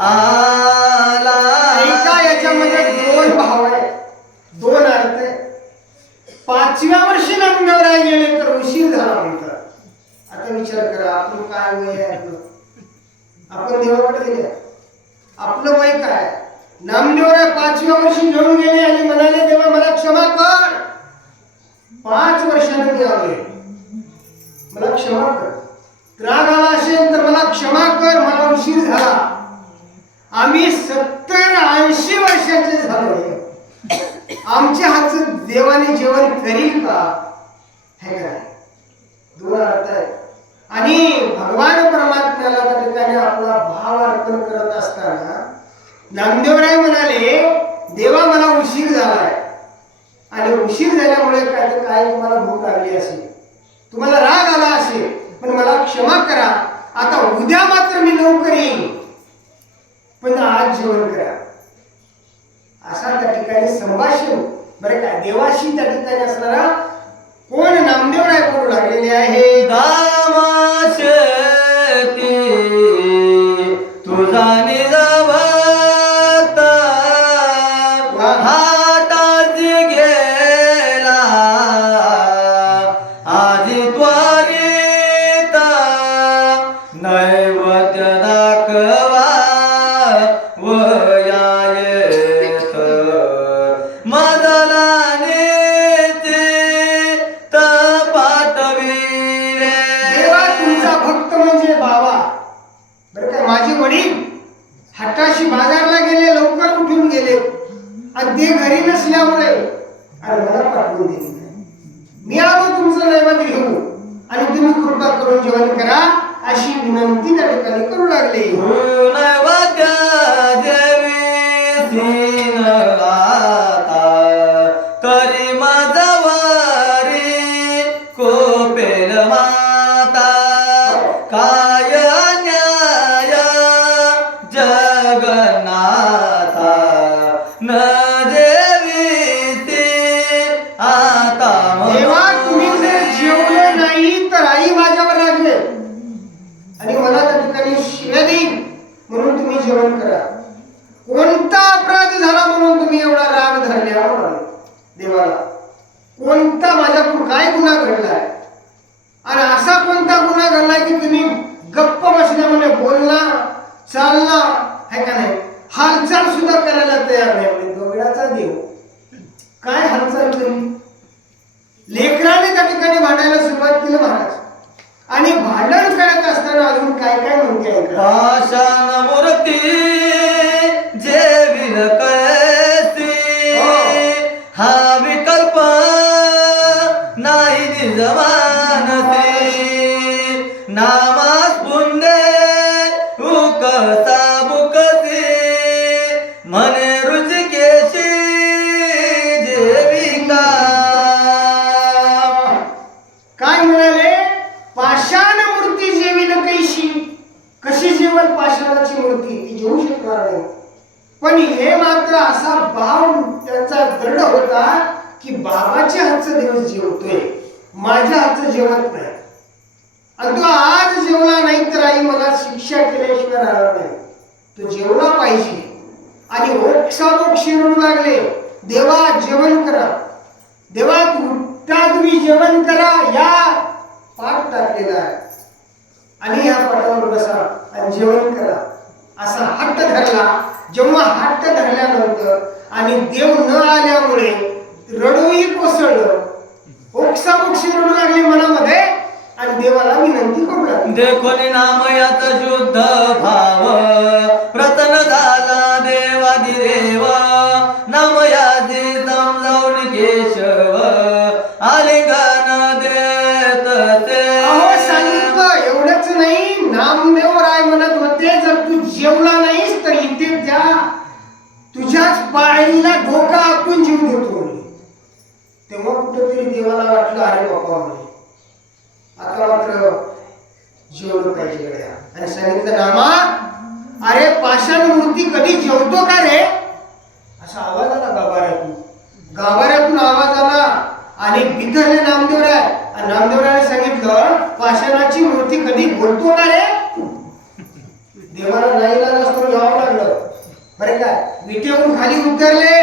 आला. ऐका, याच्यामध्ये दोन भाव आहे, दोन अर्थ आहे. 5व्या वर्षी नामदेवराय गेले तर उशीर झाला म्हणतात. आता विचार करा, आपण काय वय आहे आपलं? आपण देवाकडे गेले, आपलं वय काय? नामदेवराय 5व्या वर्षी घेऊन गेले आणि म्हणाले देवा मला क्षमा कर. 5 वर्षाने मी आलोय, मला क्षमा कर. राग आला असेल तर मला क्षमा कर, मला उशीर झाला. आम्ही 70-80 वर्षाचे झालोय, आमच्या हातचं देवाने जेवण करील का? हे काय दोन अर्थ आहे. आणि भगवान परमात्म्याला त्या ठिकाणी आपला भाव अर्पण करत असताना नामदेवराय म्हणाले देवा मला उशीर झालाय, आणि उशीर झाल्यामुळे काय तर काय तुम्हाला भूक लागली असेल, तुम्हाला राग आला असेल, पण मला क्षमा करा. आता उद्या मात्र मी लवकर येईन, पण आज जेवण करा. असा त्या ठिकाणी संभाषण बरं काय देवाशी त्या ठिकाणी असणारा कोण नामदेवराय करू लागलेले आहे. दामाशेती तुझा निजभक्त हाताची गेला आजी त्वरित नैवेद्य दाखवा वयायेत मदला देवा तुमचा भक्त म्हणजे बाबा. बरं काय, माझे वडील हट्टाशी बाजारला गेले, लवकर उठून गेले, आणि ते घरी नसल्यामुळे आणि मला पाठवून दिले. मी आलो तुमचं नैवेद्य घेऊन, आणि तुम्ही कृपा करून जेवण करा अशी विनंती त्या ठिकाणी करू लागले. नैवेद्य देवी सीन गाता तरी मजवारी कोपेल माता काय न्याय जगन्नाथा न देवी आता देवा तुम्ही जर जेवलं नाही तर आई माझ्यावर रागवेल आणि मला त्या ठिकाणी शिव्या देईल, म्हणून तुम्ही जेवण करा. कोणता अपराध झाला म्हणून तुम्ही एवढा राग धरल्या देवाला? कोणता माझ्याकडून काय गुन्हा घडलाय, आणि असा कोणता गुन्हा घडलाय की तुम्ही गप्प बसल्यामुळे बोलला चालला है का नाही, हालचाल सुद्धा करायला तयार नाही. दोघडाचा देव काय हालचाल करी? लेकराने त्या ठिकाणी भांडायला सुरुवात केली महाराज, आणि भांडण करत असताना अजून काय काय म्हणते ऐका. पाषाण मूर्ती जे विलकसी हा विकल्प नाही निजमानसी नामास पुंडे उकसा बुकसी म्हणे रुचिकेशी जेविका. काय म्हणाले? पाषाण मूर्ती जेवी न कैशी. कशी जेवण पाषाणाची मूर्ती? ती जेवू शकणार नाही. पण हे मात्र असा भाव त्यांचा दृढ होता की बाबाच्या हातचं दिवस जेवतोय, माझ्या हातचं जेवत नाही, आणि तो आज जेवला नाही तर आई मला शिक्षा केल्याशिवाय राहणार नाही. तो जेवला पाहिजे. आणि ओक्साबोक शिरू लागले, देवा जेवण करा, देवा तुम्ही जेवण करा. या पाठ टाकलेला आहे, आणि या पाठावर बसा आणि जेवण करा असा हट्ट धरला. जेव्हा हट्ट धरल्यानंतर आणि देव न आल्यामुळे रडूही कोसळलं, ओक्साबोक्षी रडू लागली मनामध्ये, आणि देवाला विनंती करू लागली. देखोनी नामयात शुद्ध भाव प्रतन झाला देवादिदेव नामयाचे जेवलं पाहिजे गड्या. आणि सांगितलं नामा, अरे पाषाण मूर्ती कधी जेवतो का रे? असा आवाज आला गाभाऱ्यातून आवाज आला आणि बिथरले नामदेवराय. आणि नामदेवरायाने सांगितलं, पाषाणाची मूर्ती कधी बोलतो का रे? देवाला नाईलाज असतो, घ्यावं लागलं बरं काय. विटेवरून खाली उतरले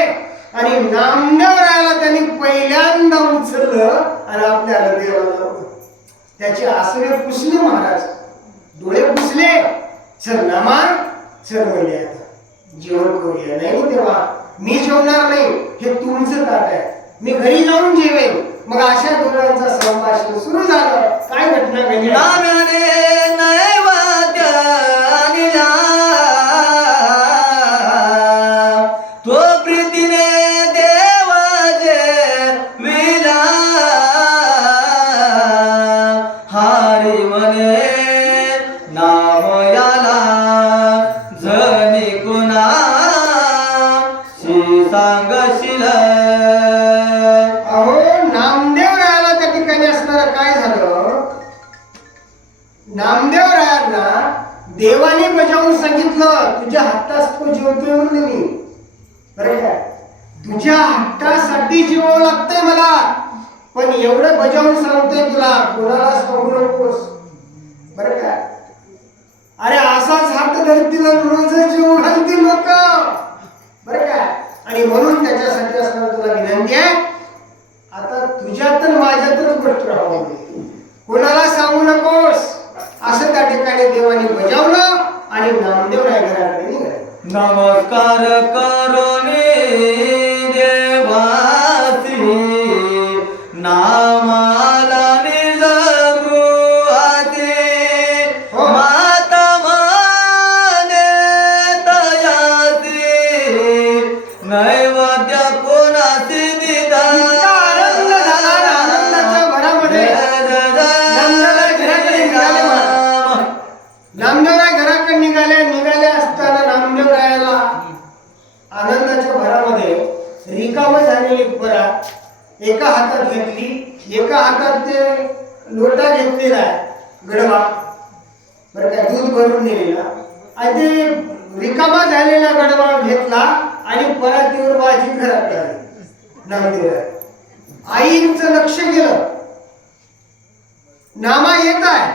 आणि नामदेवरायाला त्यांनी पहिल्यांदा उचललं आणि आपल्याला देवाला लावलं. त्याचे आसने पुसले महाराज, डोळे पुसले. चल नामा, चल म्हणले, आता जेवण करूया. नाही तेव्हा मी जेवणार नाही, हे तुमचं ताट आहे, मी घरी जाऊन जेवेन. मग अशा दोघांचा संभाषण सुरू झालं. काय घटना घडली? नाम्याने नैवेद्य आणला, तो प्रीतीने देव जेविला. हरी म्हणे नाम याला, जणी कुणा शी सांगशील. अहो नामदेवरायाला त्या ठिकाणी असणारं काय झालं, नामदेवरायांना देवाने बजावून सांगितलं, तुझ्या हट्टास तो जेवतोय म्हणून मी. बरं काय, तुझ्या हट्टासाठी जेवावं लागतंय मला, पण एवढं बजावून सांगतोय तुला, कोणाला सांगू नकोस. बरं काय, अरे असाच हात धरतील रोज जेवू घालतील लोक. बरं काय, आणि म्हणून त्याच्यासाठी असणार तुला विनंती आहे, आता तुझ्यात माझ्यातच गोष्ट राहावं, कोणाला सांगू नकोस. असं त्या ठिकाणी देवाने बजावलं आणि नामदेवराय घराकडे निघाले. नमस्कार करोनी देवासी, नामाला निज गृहाती. माता माने तयासी, नैवेद्य कोणासी दिदा. आनंद झाला ना, आनंदाच्या भरामध्ये नामदेवराय घराकडे निघाले असताना नामदेवरायाला आनंदाच्या भरामध्ये रिकामं झालेली परात एका हातात घेतली, एका हातात ते लोटा घेतलेला आहे गडवा, बरं काय, दूध भरून नेलेला. आणि ते रिकामा झालेला गडवा घेतला आणि परातीवर माझी घराकडे आली. नामदेवराय आईंचं लक्ष गेलं, नामा येत आहे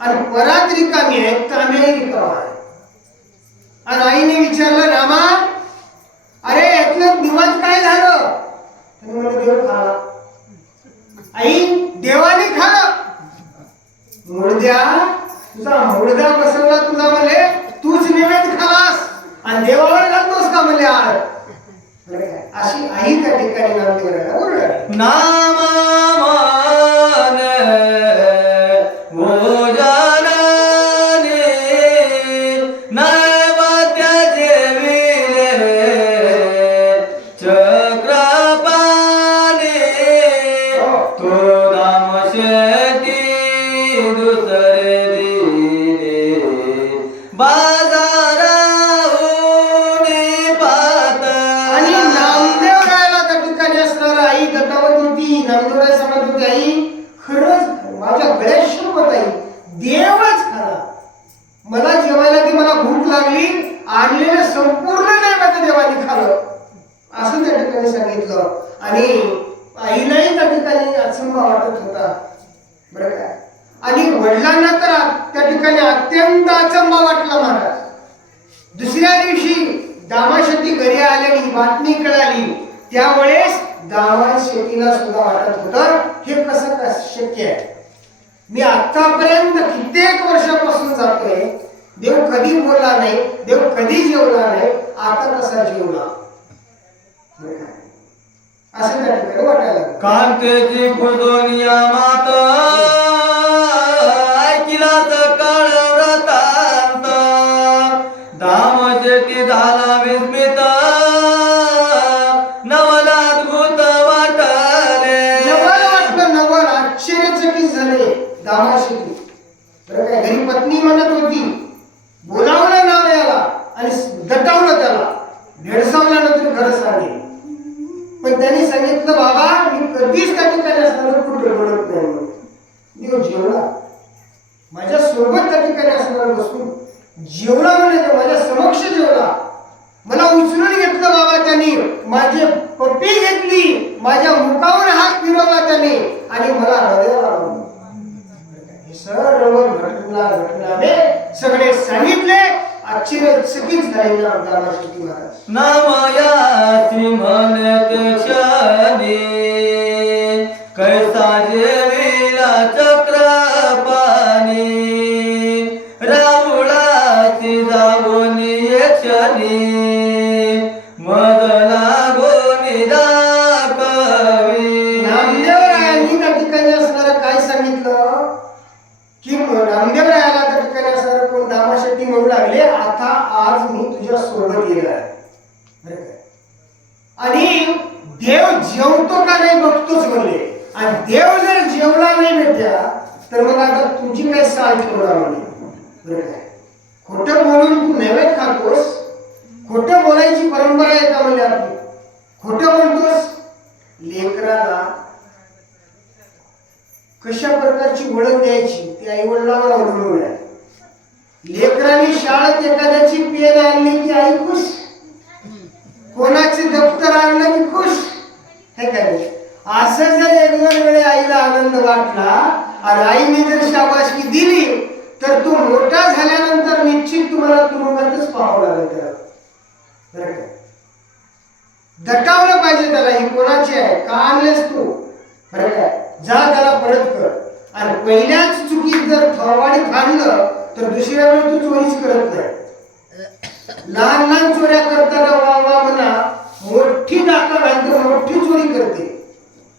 आणि परात रिकामी आहे, तांब्याही रिकामा आहे. आणि आईने विचारलं, नामा अरे यातलं दिवस काय झालं? त्याने म्हणलं, देव खाला. आई, देवाने खालं. मुळद्या, तुझा मुळद्या बसवला तुझा म्हणे, तूच नैवेद्य खालास आणि देवावर घालतोस का म्हणे आळ. अशी आई त्या ठिकाणी नामदेवरायाला ओरडली. नाम माने भोजनाने, नैवेद्य जेविले चक्रपाणी. तो दाम शेती दुसरे दिले, बाजाराहून पात. आणि नामदेवरायाला त्या ठिकाणी असणारा आई दटावत होती. नामदेवराय सांगत होती, आई खरंच माझ्या गळ्यात शपथ आई, देवच खाला. मला जेवायला ती मला भूक लागली, आणलेलं संपूर्ण नैवेद्य देवाने खाल्लं, असं त्या ठिकाणी सांगितलं. आणि आईलाही त्या ठिकाणी अचंबा वाटत होता. बरं काय, आणि वडिलांना तर त्या ठिकाणी अत्यंत अचंबा वाटला महाराज. दुसऱ्या दिवशी दामाशेट्टी घरी आल्याने ही बातमी कळाली. त्यावेळेस दामाशेट्टीला सुद्धा वाटत होतं, हे कसं शक्य आहे, मी आतापर्यंत कित्येक वर्षापासून जातोय, देव कधी बोलला नाही, देव कधी जेवला नाही, आता कसा जेवला. असं त्या ठिकाणी वाटायला लागलं. कांतेची खुदोनिया मात, ऐकिलाच काळ व्रतांत. दामशेट्टी झाला विस्मित, नवलाद्भुत वाटले. नवल वाटलं, नवल आश्चर्यचकित झाले दामाशेट्टी. बरं काय, घरी पत्नी म्हणत होती, बोलावलं नामयाला आणि दटावलं त्याला, भेडसावल्यानंतर खरं सांगेल. पण त्यांनी सांगितलं, बाबा मी कधीच त्या ठिकाणी असताना कुठे बोलत नाही. देव जेवला, माझ्या सोबत त्या ठिकाणी असणारा बसून जेवला म्हणजे माझ्या समक्ष जेवला. मला उचलून घेतलं बाबा त्यांनी, माझी पप्पी घेतली, माझ्या मुखावर हात फिरवला त्याने आणि मला हृदयाला लावलं. हे सर्व घटनाने सगळे सांगितले. आश्चर्यचकित झाले दामाशेट्टी महाराज. नामयासी म्हणते क्षणी कैसा जेविला चक्रपाणी राहुळाची जागोनी क्षणी मग लागोनी दाखवी. नामदेवरायांनी त्या ठिकाणी असणारं काय सांगितलं की नामदेवरायाला त्या ठिकाणी असणारं कोण दामाशेट्टी म्हणू लागले, आता आज मी तुझ्या सोबत येणार आहे. बरं काय? आणि देव जेवतो का नाही बघतोच म्हणले. आणि देव जर जेवला नाही भेटला तर मग आता तुझी काय साल ठेवणार म्हणले. बरं काय? खोटं बोलून तू नैवेद्य खातोस, खोटं बोलायची परंपरा आहे का म्हणजे आपली, खोटं बोलतोस. लेकराला कशा प्रकारची वळण द्यायची ती आई वडिलांवर अवलंबून आहे. लेकरांनी शाळेत एखाद्याची पेन आणली की आई खुश, कोणाचे दप्तर आणलं की खुश, हे काय. असं जर एक दोन वेळे आईला आनंद वाटला आणि आईने जर शाबासकी दिली तर तो मोठा झाल्यानंतर निश्चित तुम्हाला तुरुंगातच पाहावं लागेल त्याला. बरं काय? दटावलं पाहिजे त्याला, ही कोणाची आहे, का आणलेस तू, बरं काय, जा त्याला परत कर. आणि पहिल्याच चुकीत जर थवाडी खाल्लं तर दुसऱ्या वेळी तू चोरीच करत नाही. लहान लहान चोऱ्या करताना वा म्हणा, मोठी डाका घालतो, मोठी चोरी करते,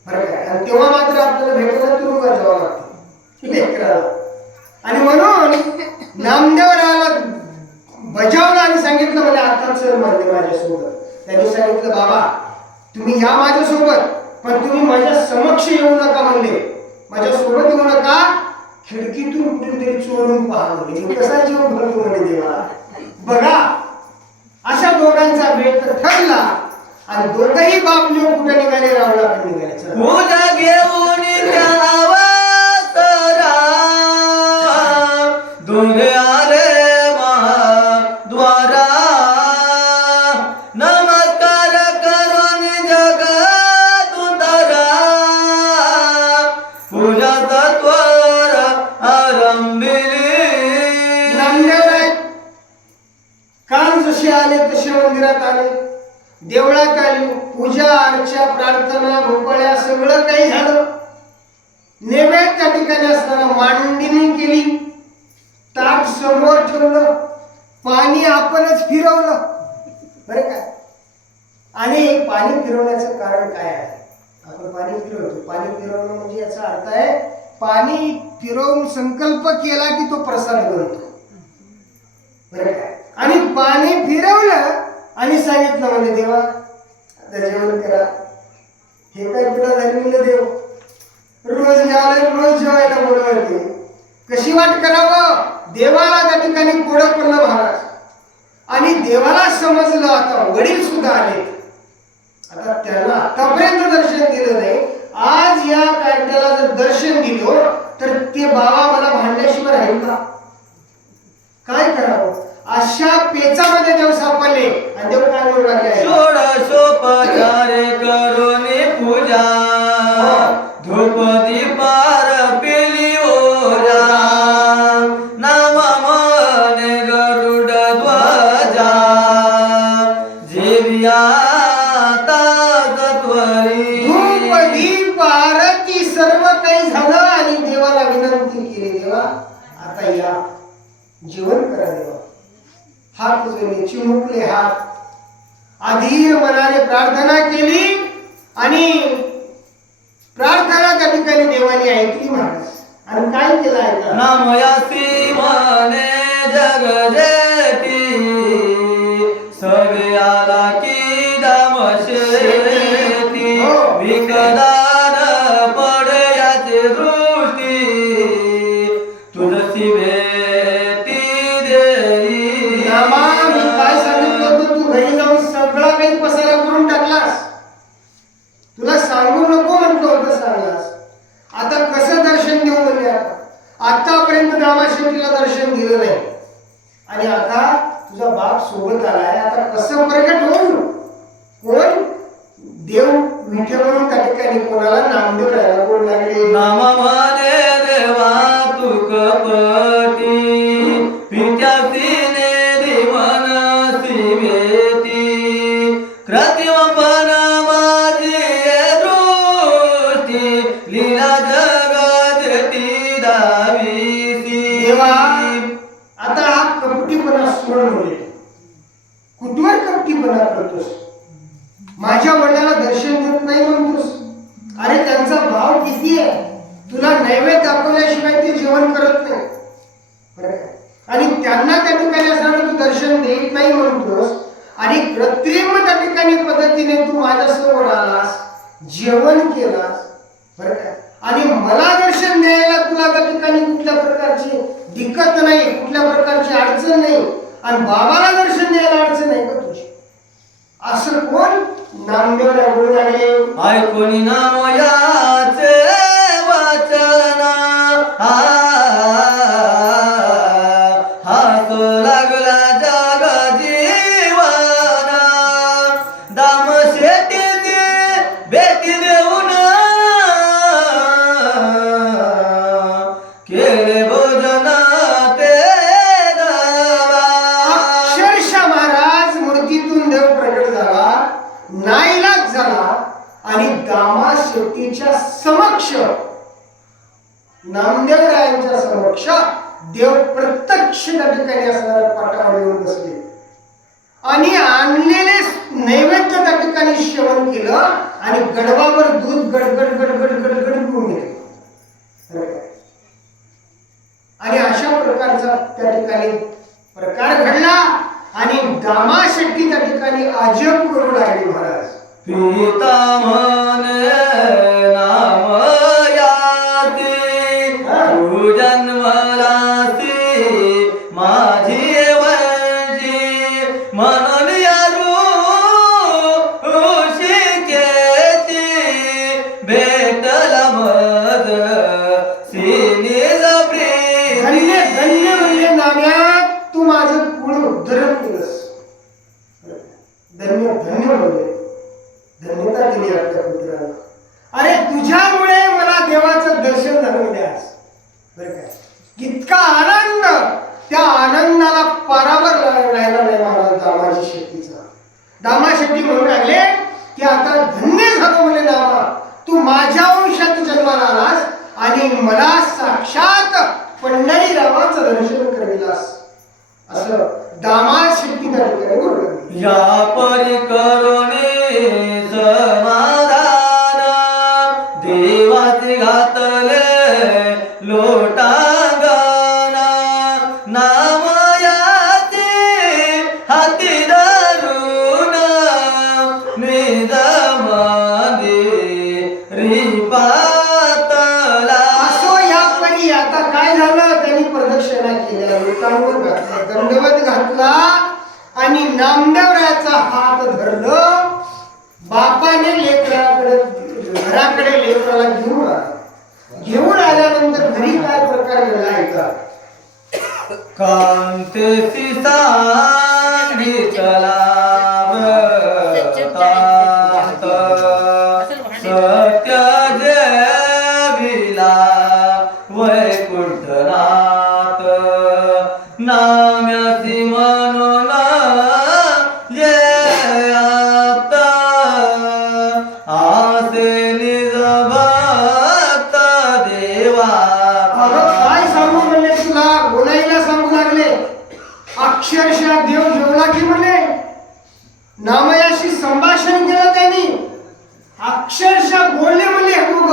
बरं काय. आणि तेव्हा मात्र आपल्याला भेटायला तुरुंगात जावं लागते लेकराला. आणि म्हणून नामदेवरायाला बजावलं आणि सांगितलं मला आता चल म्हणले माझ्यासोबत. त्यांनी सांगितलं बाबा तुम्ही या माझ्यासोबत, पण तुम्ही माझ्या समक्ष येऊ नका म्हणले, माझ्या सोबत येऊ नका, खिडकीतून कुठून तरी चोरून पहा म्हणजे. कसा जीव भरतो म्हणे देवा. बघा अशा दोघांचा भेट तर ठरला आणि दोघही बाप लोक कुठे निघाले, रावणाकडे निघाले. पूजा घेऊन दूर आले महाद्वारा नमस्कार करून जगदुतारा पूजा तत्वर आरंभिली. नामदेवराय काल जसे आले तसे मंदिरात आले, देवळात आली, पूजा अर्चा प्रार्थना भोपळ्या सगळं काही झालं. नैवेद्य त्या ठिकाणी असताना मांडणी केली, ताट समोर ठेवलं, पाणी आपणच फिरवलं, बरं काय. आणि पाणी फिरवण्याचं कारण काय आहे, आपण पाणी फिरवतो, पाणी फिरवणं म्हणजे याचा अर्थ आहे पाणी फिरवून संकल्प केला की तो प्रसाद बनतो, बरं काय. आणि पाणी फिरवलं आणि सांगितलं म्हणजे देवा आता जेवण करा. हे काय तुला धर्मीला देव रोज जेवायला रोज जेवायला बोलवते, कशी वाट करावं. देवाला त्या ठिकाणी कोडं पडलं महाराज. आणि देवाला समजलं आता वडील सुद्धा आले, आता त्यांना आतापर्यंत दर्शन दिलं नाही, आज या कार्याला जर दर्शन दिलं तर ते बाबा मला भांडल्याशिवाय राहील का, काय करावं. अशा पेचामध्ये देव सापडले आणि देव काय म्हणू लागले, षोडशोपचार करून पूजा धूप दीपार पिली ओजा नाम मने गरुड ध्वजा जेविया तात्वरी. धूप दीप आरती सर्व काही झालं आणि देवाला विनंती केली, देवा आता या जेवण करा. देवा हात जोडले, चिमुकले हात, अधीर मनाने प्रार्थना केली आणि प्रार्थना त्या ठिकाणी देवाने ऐकली महाराज. आणि काय केलं ऐका, नामयासी म्हणे जग जेती सगळ्याला की दामशेती विकदान पडयाचे दृष्टी तुझी भेटी देई. नामा मी काय सांगितलं होतं, तू घरी जाऊन सगळा काही पसारा करून टाकलास, तुला सांगू नको म्हटलं होतं, सांगलास. आता कसं दर्शन देऊ म्हणजे आतापर्यंत दामाशेट्टीला सोबत आलाय, आता कसं प्रगट होईल? कोण? देव विठेवरून त्या ठिकाणी कोणाला नामदेव राहायला बोल लागले. नाम म्हणे देवा तू कपटी पित्यासीने मनसी वेती कृत्रिमपण माझी दृष्टी लीला जगती दावीसी. देवा आता हा कपटीपणा सोड म्हणे. कुठवर कपटीपणा करतोस? माझ्या वडिलांना दर्शन देत नाही म्हणतोस. अरे त्यांचा भाव किती आहे? तुला नैवेद्य दाखवल्याशिवाय ते जेवण करत नाही, बरं का? आणि त्यांना त्या ठिकाणी असताना तू दर्शन देत नाही म्हणतोस आणि कृत्रिम त्या ठिकाणी पद्धतीने तू माझ्यासमोर आलास, जेवण केलास, बरं का? आणि मला दर्शन द्यायला तुला त्या ठिकाणी कुठल्या प्रकारची दिक्कत नाही, कुठल्या प्रकारची अडचण नाही, आणि बाबाला दर्शन द्यायला अडचण नाही का तुझी? असं कोण? नामदेव बोलू लागले. ऐकून नाम याचे वचन हासू लागला जग जीवन. दाम शेतीची बेटी देऊन केले भोजन ते दवा. अक्षरशः महाराज मूर्तीतून देव प्रकट झाला, नाईलाज झाला आणि दामा शेट्टीच्या समक्ष, नामदेवरायांच्या समक्ष देव प्रत्यक्ष त्या ठिकाणी असणाऱ्या पाटावर येऊन बसले आणि आणलेले नैवेद्य त्या ठिकाणी सेवन केलं आणि गडवावर दूध गडगड गडगड गडगड पिऊन घेतलं. आणि अशा प्रकारचा त्या ठिकाणी प्रकार घडला आणि दामा शेट्टी त्या ठिकाणी अजब करू लागले. महाराज पिता म्हणे नाम याती तू जन्मलासी माझी वंशी म्हणून ऋषिकेची भेटला मज सिनीज प्रीती. धन्य धन्य म्हणजे नाम्यात तू माझं कुळ उद्धरण केलंस. धन्य धन्य म्हणजे धन्यता दिली आपल्या पुत्राला. अरे तुझ्यामुळे मला देवाचं दर्शन झालं द्यास, बरं काय? इतका आनंद, त्या आनंदाला पारावर राहिला नाही महाराज दामाजी शेट्टीचा. दामा शेट्टी म्हणू लागले की आता धन्य झालो म्हणे नामा, तू माझ्या वंशात जन्माला आलास आणि मला साक्षात पंढरीरावाचं दर्शन करविलास. असं दामा शेट्टी त्या ठिकाणी बोलू लागले. या परी करुणे समाधान देवाचे घातले लोटांगणा. नाम याचे हाती धरून निज रिपातला. असो या परी आता काय झालं? त्यांनी प्रदक्षिणा केल्या, लोटांवर घातला, दंडवत घातला आणि नामदेवरायाचा हात धरलं. बापाने लेकराकडे घराकडे लेकराला घेऊन आल्यानंतर घरी काय प्रकार घडला ऐका. कांतेसी सांगितला सत्य जेविला वैकुंठनाथ. नाम्यासी म्हणून ये आता आसे निज भक्त देवा. काय सांगू म्हणले तुला? बोलायला सांगू लागले. अक्षरशः देव जेवला की म्हणे, नामयाशी संभाषण केलं त्यांनी, अक्षरशः बोलले म्हणले दोघ.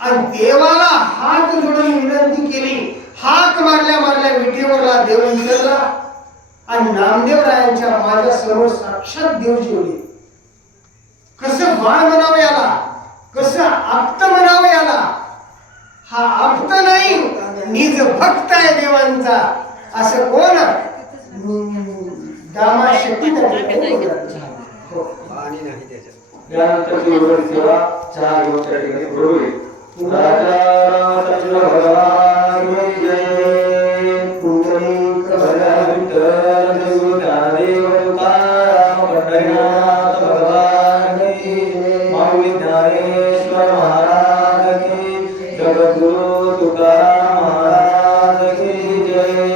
आणि देवाला हात जोडून विनंती केली. हाक मारल्या मारल्या विठेवरला देव उतरला आणि नामदेवरायांच्या माझ्या समोर साक्षात देव जेवले. कसं बाळ म्हणावं याला, कसं आप्त म्हणावं याला? हा आप्त नाही, निज भक्त आहे देवांचा. असं कोण? दामा शेट्टी. त्यानंतर ती उर्वरित सेवा चहा घेऊन त्या ठिकाणी सुरू होईल. राजा रामचंद्र भगवान की जय. पुंडलिक भगवंत देवता जगद्गुरु तुकाराम महाराज की जय.